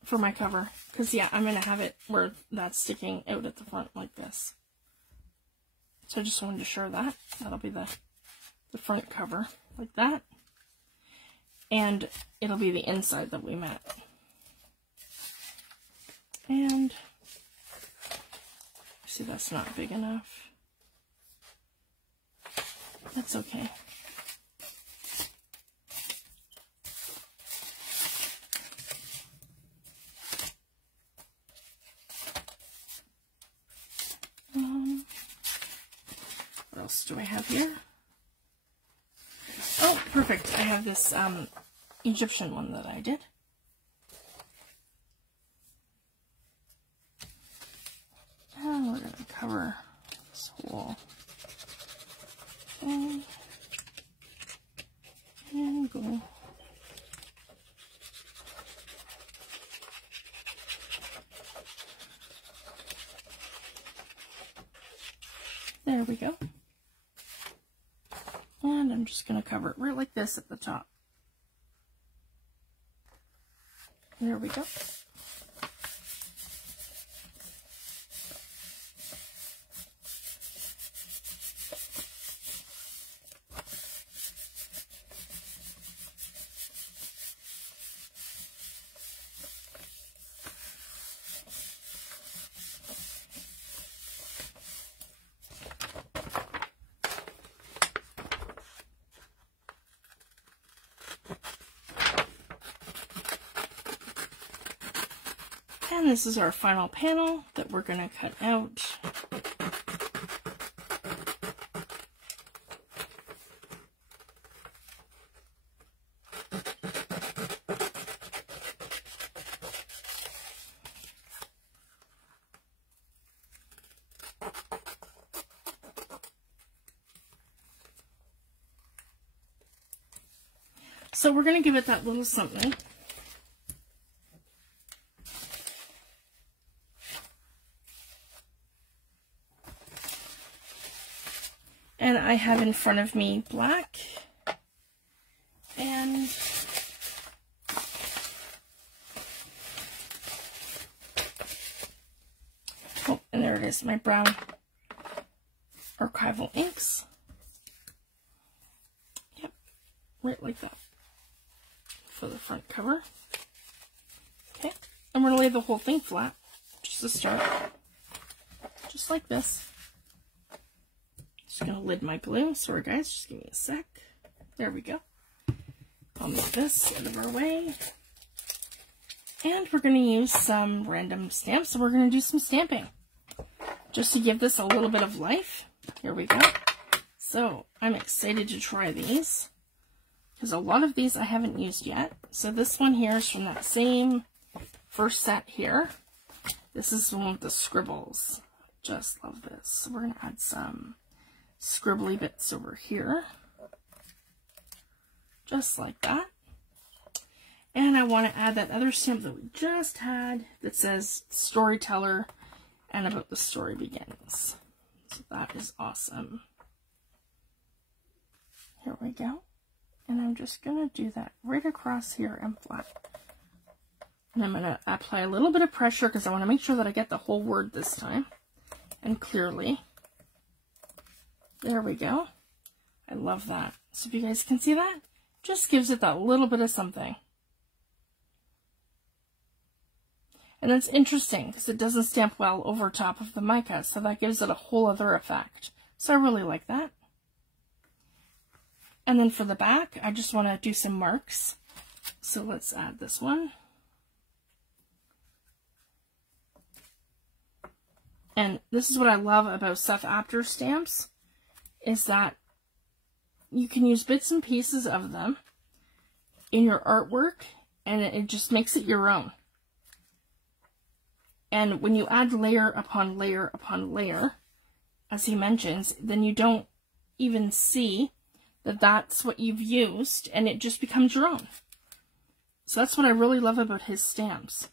for my cover. Because, yeah, I'm going to have it where that's sticking out at the front like this. So I just wanted to show that. That'll be the front cover like that. And it'll be the inside that we mat. And see, that's not big enough. That's okay. What else do I have here? Oh, perfect. I have this Egyptian one that I did. And we're going to cover this whole thing. And go. There we go. And I'm just going to cover it right like this at the top. There we go. And this is our final panel that we're going to cut out. So we're going to give it that little something. And I have in front of me black and oh, and there it is, my brown archival inks. Yep. right like that for the front cover. Okay, I'm going to lay the whole thing flat, just to start, just like this. Just going to lid my glue. Sorry guys, just give me a sec. There we go. I'll move this out of our way. And we're going to use some random stamps, and we're going to do some stamping, just to give this a little bit of life. Here we go. So I'm excited to try these, because a lot of these I haven't used yet. So this one here is from that same first set here. This is the one with the scribbles. Just love this. So we're going to add some scribbly bits over here, just like that. And I want to add that other stamp that we just had that says storyteller and about the story begins. So that is awesome. Here we go. And I'm just going to do that right across here and flat. And I'm going to apply a little bit of pressure because I want to make sure that I get the whole word this time. And clearly. There we go. I love that. So if you guys can see that, just gives it that little bit of something. And that's interesting because it doesn't stamp well over top of the mica, so that gives it a whole other effect. So I really like that. And then for the back, I just want to do some marks. So let's add this one. And this is what I love about stuff after stamps, is that you can use bits and pieces of them in your artwork, and it just makes it your own. And when you add layer upon layer upon layer, as he mentions, then you don't even see that that's what you've used, and it just becomes your own. So that's what I really love about his stamps.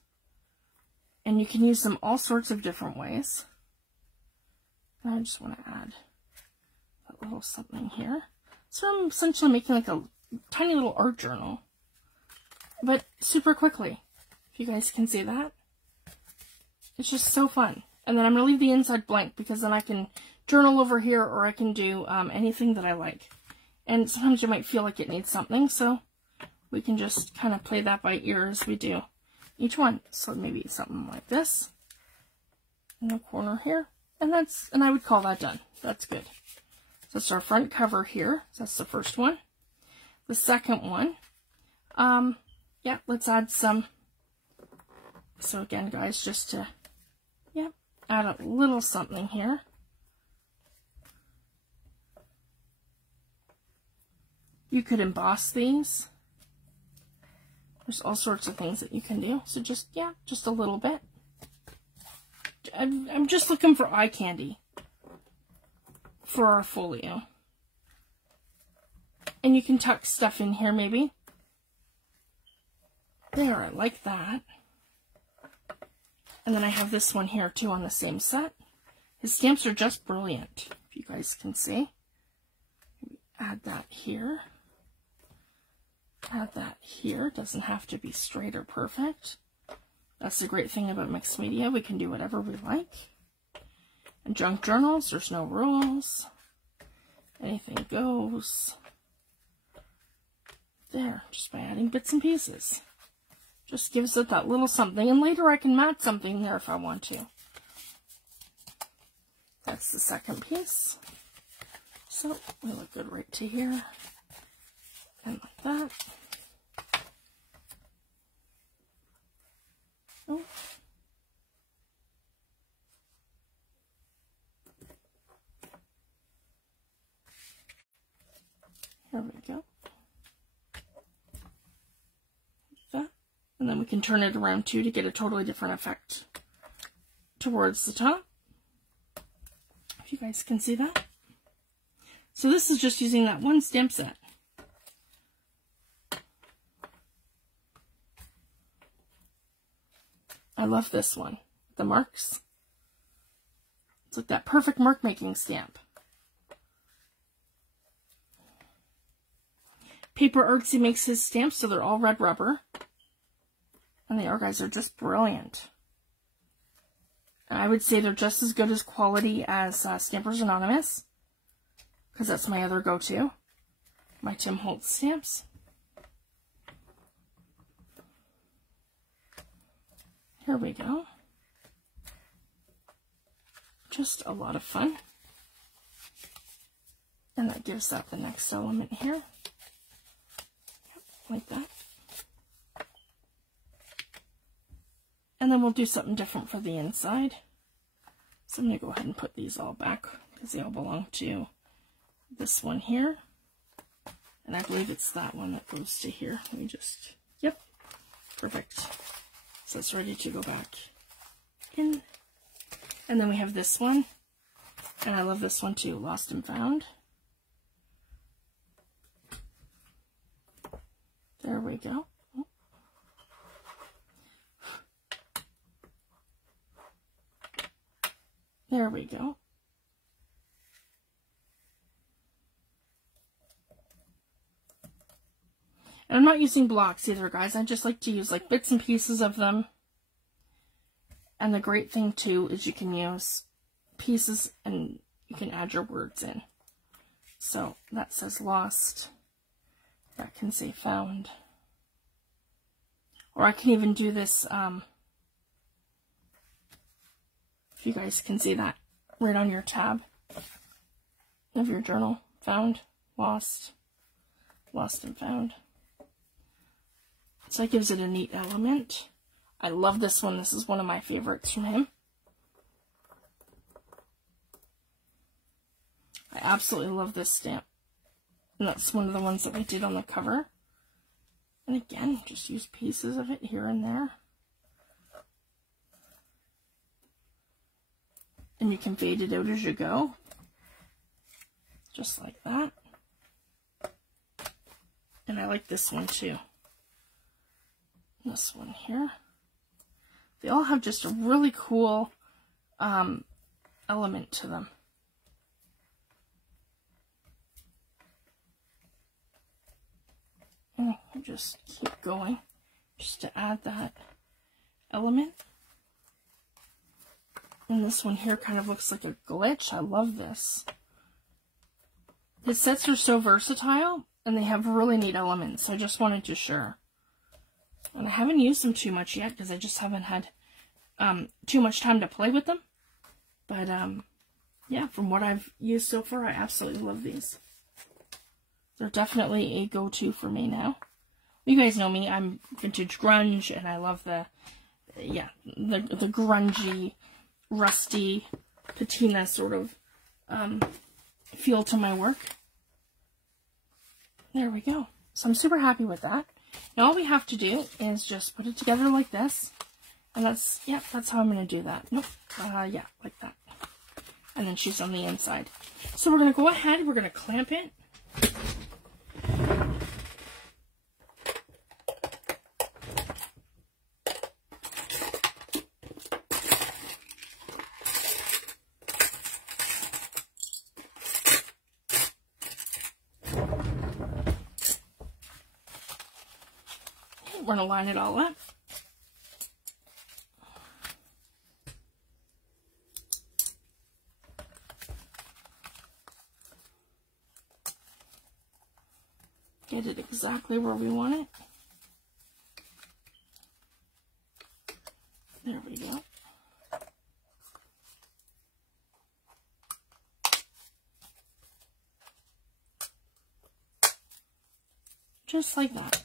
And you can use them all sorts of different ways. And I just want to add a little something here. So I'm essentially making like a tiny little art journal, but super quickly, if you guys can see that. It's just so fun. And then I'm going to leave the inside blank because then I can journal over here, or I can do anything that I like. And sometimes you might feel like it needs something, so we can just kind of play that by ear as we do each one. So maybe something like this in the corner here. And I would call that done. That's good. So that's our front cover here. So that's the first one. The second one, yeah, let's add some. So again, guys, just to, yeah, add a little something here. You could emboss these. There's all sorts of things that you can do. So just, yeah, just a little bit. I'm just looking for eye candy for our folio. And you can tuck stuff in here maybe. There, I like that. And then I have this one here too on the same set. His stamps are just brilliant, if you guys can see. Add that here. Add that here. Doesn't have to be straight or perfect. That's the great thing about mixed media. We can do whatever we like. And junk journals, there's no rules. Anything goes. There, just by adding bits and pieces. Just gives it that little something. And later I can mat something there if I want to. That's the second piece. So we look good right to here. And like that. Oh. Here we go. Like that. And then we can turn it around too to get a totally different effect towards the top. If you guys can see that. So this is just using that one stamp set. I love this one. The marks. It's like that perfect mark making stamp. Paper Artsy makes his stamps, so they're all red rubber. And the art guys are just brilliant. And I would say they're just as good as quality as Stampers Anonymous, because that's my other go-to. my Tim Holtz stamps. Here we go. Just a lot of fun. And that gives that the next element here. Yep, like that. And then we'll do something different for the inside. So I'm going to go ahead and put these all back because they all belong to this one here. And I believe it's that one that goes to here. Let me just, yep, perfect. So it's ready to go back in. And then we have this one. And I love this one too, Lost and Found. There we go. There we go. And I'm not using blocks either, guys. I just like to use like bits and pieces of them. And the great thing too is you can use pieces and you can add your words in. So that says lost. That can say found. Or I can even do this, if you guys can see that, right on your tab of your journal. Found, lost, lost and found. So that gives it a neat element. I love this one. This is one of my favorites from him. I absolutely love this stamp. And that's one of the ones that we did on the cover. And again, just use pieces of it here and there. And you can fade it out as you go. Just like that. And I like this one too. This one here. They all have just a really cool element to them. And I'll just keep going just to add that element. And this one here kind of looks like a glitch. I love this. His sets are so versatile and they have really neat elements. So I just wanted to share. And I haven't used them too much yet because I just haven't had too much time to play with them. But yeah, from what I've used so far, I absolutely love these. They're definitely a go-to for me now. You guys know me, I'm vintage grunge, and I love the grungy, rusty, patina sort of feel to my work. There we go. So I'm super happy with that. Now all we have to do is just put it together like this. And that's how I'm going to do that. Nope. Yeah, like that. And then she's on the inside. So we're going to go ahead, we're going to clamp it. We're going to line it all up. Get it exactly where we want it. There we go. Just like that.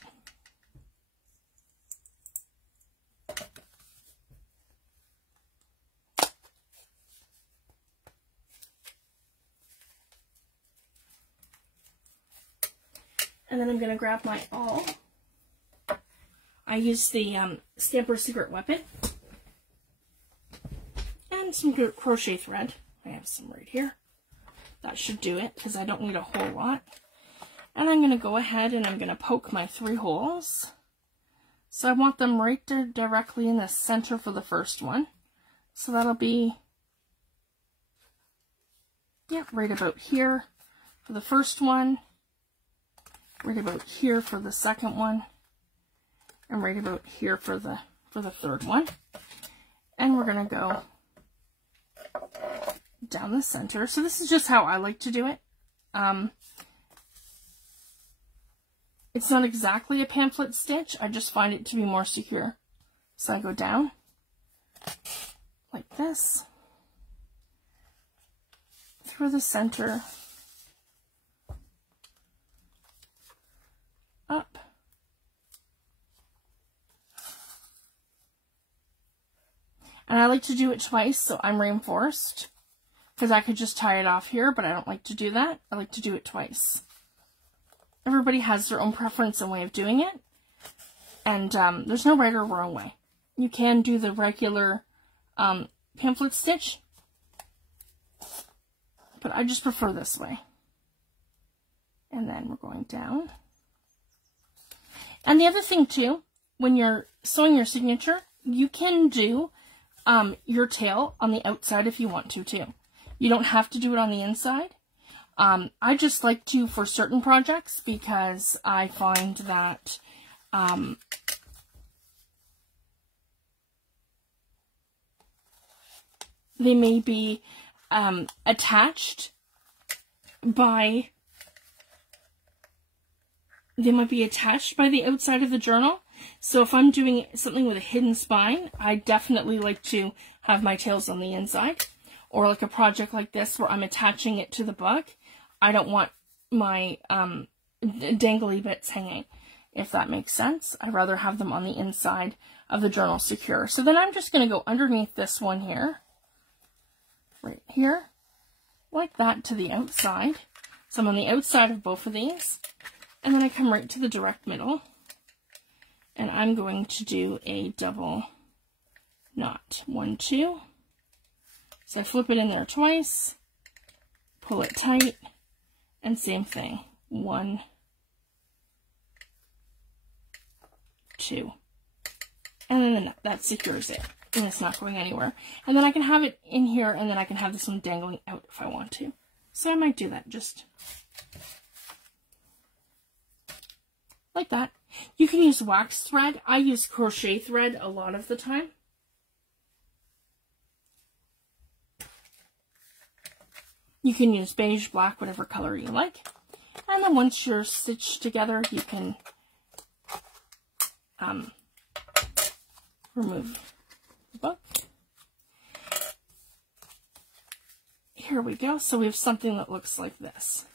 And then I'm going to grab my awl. I use the Stamper Secret Weapon. And some crochet thread. I have some right here. That should do it because I don't need a whole lot. And I'm going to go ahead and I'm going to poke my 3 holes. So I want them right there directly in the center for the first one. So that'll be, yeah, right about here for the first one. Right about here for the second one, and right about here for the third one. And we're gonna go down the center. So this is just how I like to do it. It's not exactly a pamphlet stitch, I just find it to be more secure. So I go down like this, through the center, up, and I like to do it twice so I'm reinforced, because I could just tie it off here, but I don't like to do that. I like to do it twice. Everybody has their own preference and way of doing it, and there's no right or wrong way. You can do the regular pamphlet stitch, but I just prefer this way. And then we're going down. And the other thing too, when you're sewing your signature, you can do your tail on the outside if you want to too. You don't have to do it on the inside. I just like to for certain projects, because I find that they may be attached by the outside of the journal. So if I'm doing something with a hidden spine, I definitely like to have my tails on the inside. Or like a project like this where I'm attaching it to the book, I don't want my dangly bits hanging, if that makes sense. I'd rather have them on the inside of the journal secure. So then I'm just going to go underneath this one here, right here, like that to the outside. So I'm on the outside of both of these. And then I come right to the direct middle. And I'm going to do a double knot. 1, 2. So I flip it in there twice, pull it tight, and same thing. 1, 2. And then that secures it, and it's not going anywhere. And then I can have it in here, and then I can have this one dangling out if I want to. So I might do that just like that. You can use wax thread. I use crochet thread a lot of the time. You can use beige, black, whatever color you like. And then once you're stitched together, you can remove the book. Here we go. So we have something that looks like this.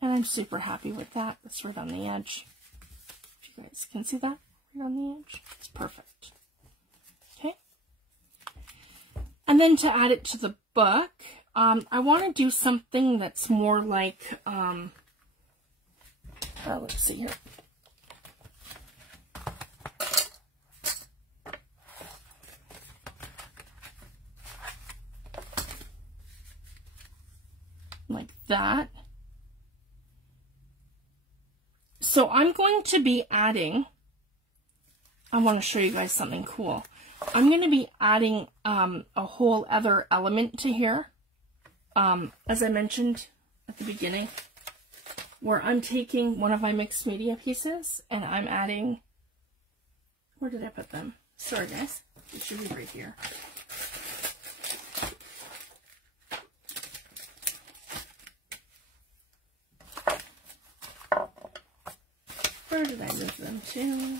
And I'm super happy with that. That's right on the edge. If you guys can see that right on the edge. It's perfect. Okay. And then to add it to the book, I want to do something that's more like, let's see here. Like that. So I'm going to be adding, I want to show you guys something cool. I'm going to be adding a whole other element to here. As I mentioned at the beginning, where I'm taking one of my mixed media pieces and I'm adding, where did I put them? Sorry guys, it should be right here. Where did I move them to?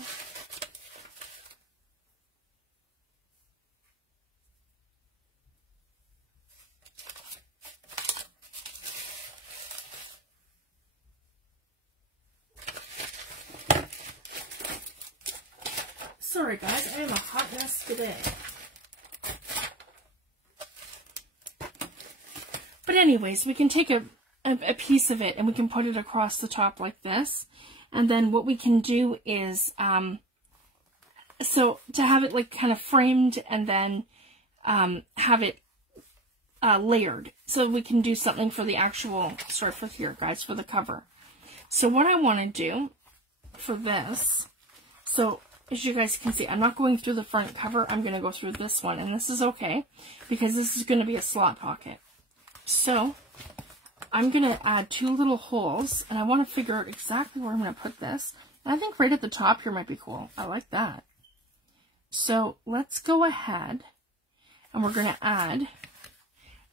Sorry guys, I am a hot mess today. But anyways, we can take a piece of it and we can put it across the top like this. And then what we can do is, so to have it like kind of framed and then have it layered. So we can do something for the actual, sorry for here guys, for the cover. So what I want to do for this, so as you guys can see, I'm not going through the front cover, I'm going to go through this one. And this is okay, because this is going to be a slot pocket. So I'm going to add 2 little holes, and I want to figure out exactly where I'm going to put this. And I think right at the top here might be cool. I like that. So let's go ahead, and we're going to add,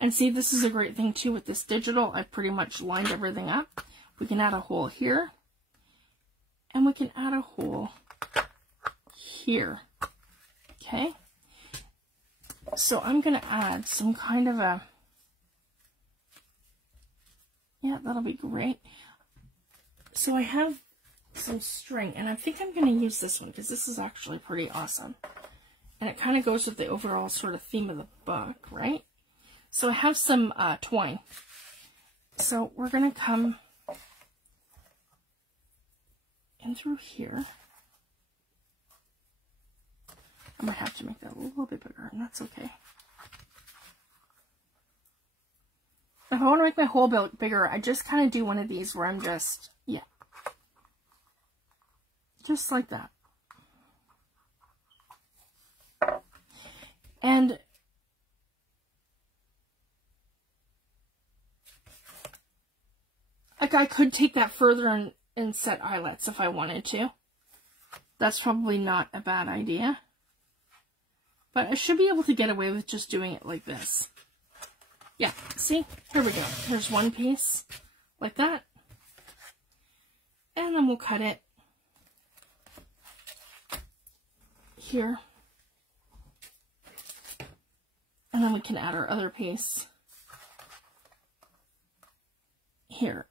and see, this is a great thing too with this digital. I've pretty much lined everything up. We can add a hole here, And we can add a hole here. Okay. So I'm going to add some kind of a, yeah, that'll be great. So I have some string, and I think I'm going to use this one because this is actually pretty awesome. And it kind of goes with the overall sort of theme of the book, right? So I have some twine. So we're going to come in through here. I might have to make that a little bit bigger, and that's okay. If I want to make my hole bigger, I just kind of do one of these where I'm just, yeah. Just like that. And like I could take that further and set eyelets if I wanted to. That's probably not a bad idea. But I should be able to get away with just doing it like this. Yeah, see? Here we go. Here's one piece like that. And then we'll cut it here. And then we can add our other piece here.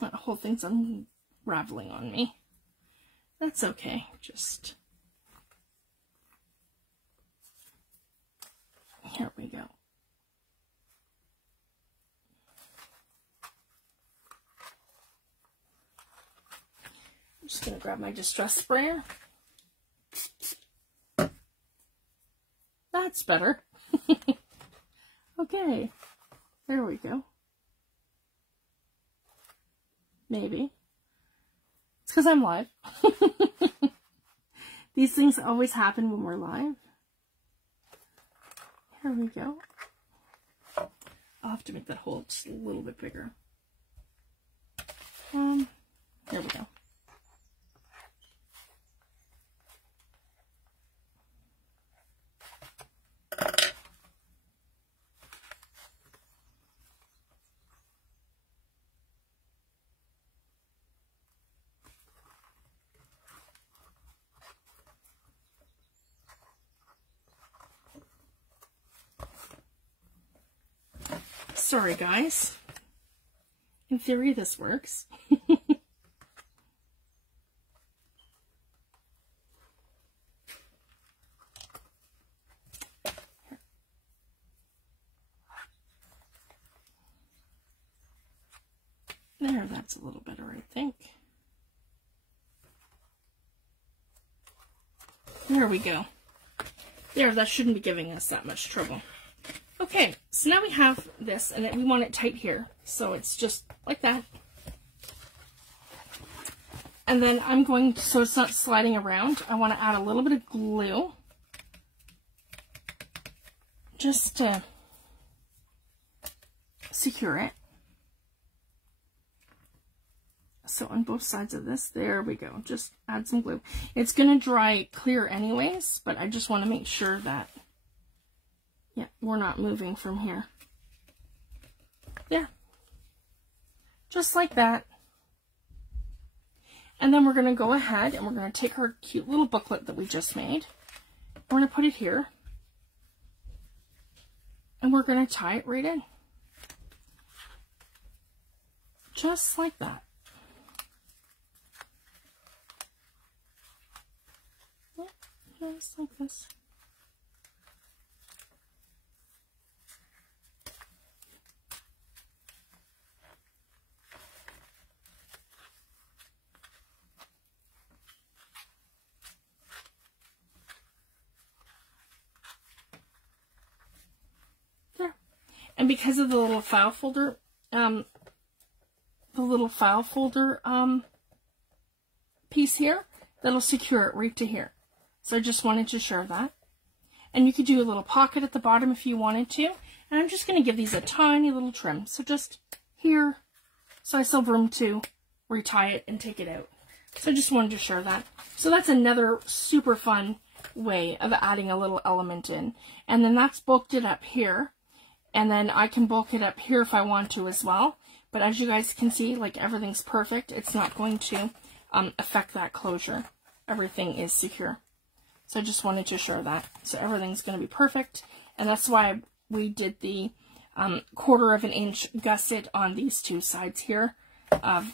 That whole thing's unraveling on me. That's okay. Just here we go. I'm just going to grab my distress sprayer. That's better. Okay. There we go. Maybe. It's because I'm live. These things always happen when we're live. Here we go. I'll have to make that hole just a little bit bigger. There we go. Sorry, guys. In theory, this works. There, that's a little better, I think. There we go. There, that shouldn't be giving us that much trouble. Okay, so now we have this, and we want it tight here. So it's just like that. And then I'm going to, so it's not sliding around, I want to add a little bit of glue. Just to secure it. So on both sides of this, there we go. Just add some glue. It's going to dry clear anyways, but I just want to make sure that, yeah, we're not moving from here. Yeah. Just like that. And then we're going to go ahead and we're going to take our cute little booklet that we just made. We're going to put it here. And we're going to tie it right in. Just like that. Yeah, just like this. And because of the little file folder, the the little file folder piece here that'll secure it right to here. So I just wanted to share that. And you could do a little pocket at the bottom if you wanted to. And I'm just going to give these a tiny little trim. So just here, so I still have room to retie it and take it out. So I just wanted to share that. So that's another super fun way of adding a little element in. And then that's bulked it up here. And then I can bulk it up here if I want to as well. But as you guys can see, like everything's perfect. It's not going to affect that closure. Everything is secure. So I just wanted to share that. So everything's going to be perfect. And that's why we did the 1/4 of an inch gusset on these two sides here. When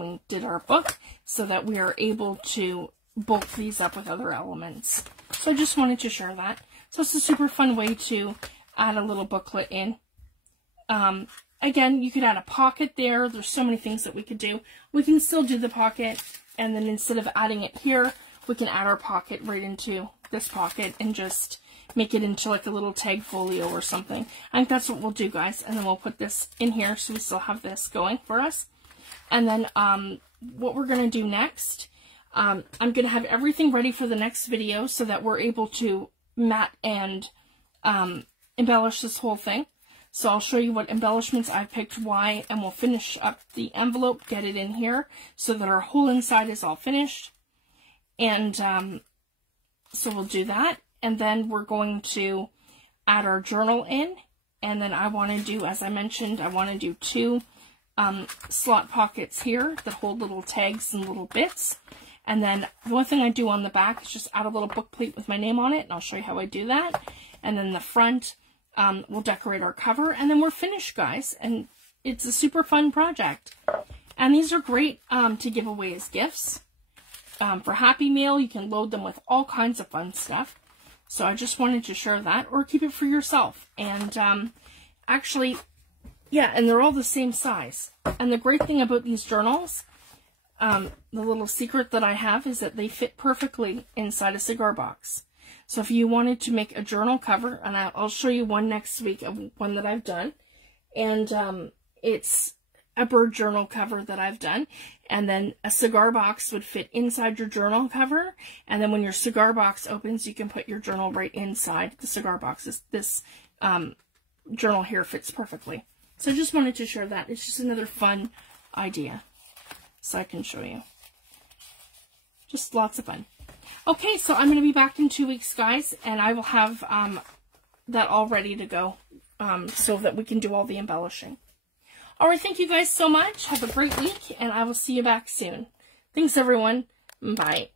we did our book, so that we are able to bulk these up with other elements. So I just wanted to share that. So it's a super fun way to add a little booklet in. Again, you could add a pocket there. There's so many things that we could do. We can still do the pocket, and then instead of adding it here, we can add our pocket right into this pocket and just make it into like a little tag folio or something. I think that's what we'll do, guys. And then we'll put this in here so we still have this going for us. And then what we're going to do next, I'm going to have everything ready for the next video so that we're able to mat and embellish this whole thing. So I'll show you what embellishments I've picked, why, and we'll finish up the envelope, get it in here so that our whole inside is all finished. And so we'll do that. And then we're going to add our journal in. And then I want to do, as I mentioned, I want to do 2 slot pockets here that hold little tags and little bits. And then one thing I do on the back is just add a little book plate with my name on it. And I'll show you how I do that. And then the front, we'll decorate our cover. And then we're finished, guys. And it's a super fun project. And these are great to give away as gifts. For Happy Mail, you can load them with all kinds of fun stuff. So I just wanted to share that, or keep it for yourself. And actually, yeah, and they're all the same size. And the great thing about these journals, the little secret that I have is that they fit perfectly inside a cigar box. So if you wanted to make a journal cover, and I'll show you one next week of one that I've done. And it's a bird journal cover that I've done, and then a cigar box would fit inside your journal cover, and then when your cigar box opens, you can put your journal right inside the cigar box. This journal here fits perfectly. So I just wanted to share that. It's just another fun idea, so I can show you. Just lots of fun. Okay, so I'm going to be back in 2 weeks, guys, and I will have that all ready to go so that we can do all the embellishing. All right, thank you guys so much. Have a great week, and I will see you back soon. Thanks, everyone. Bye.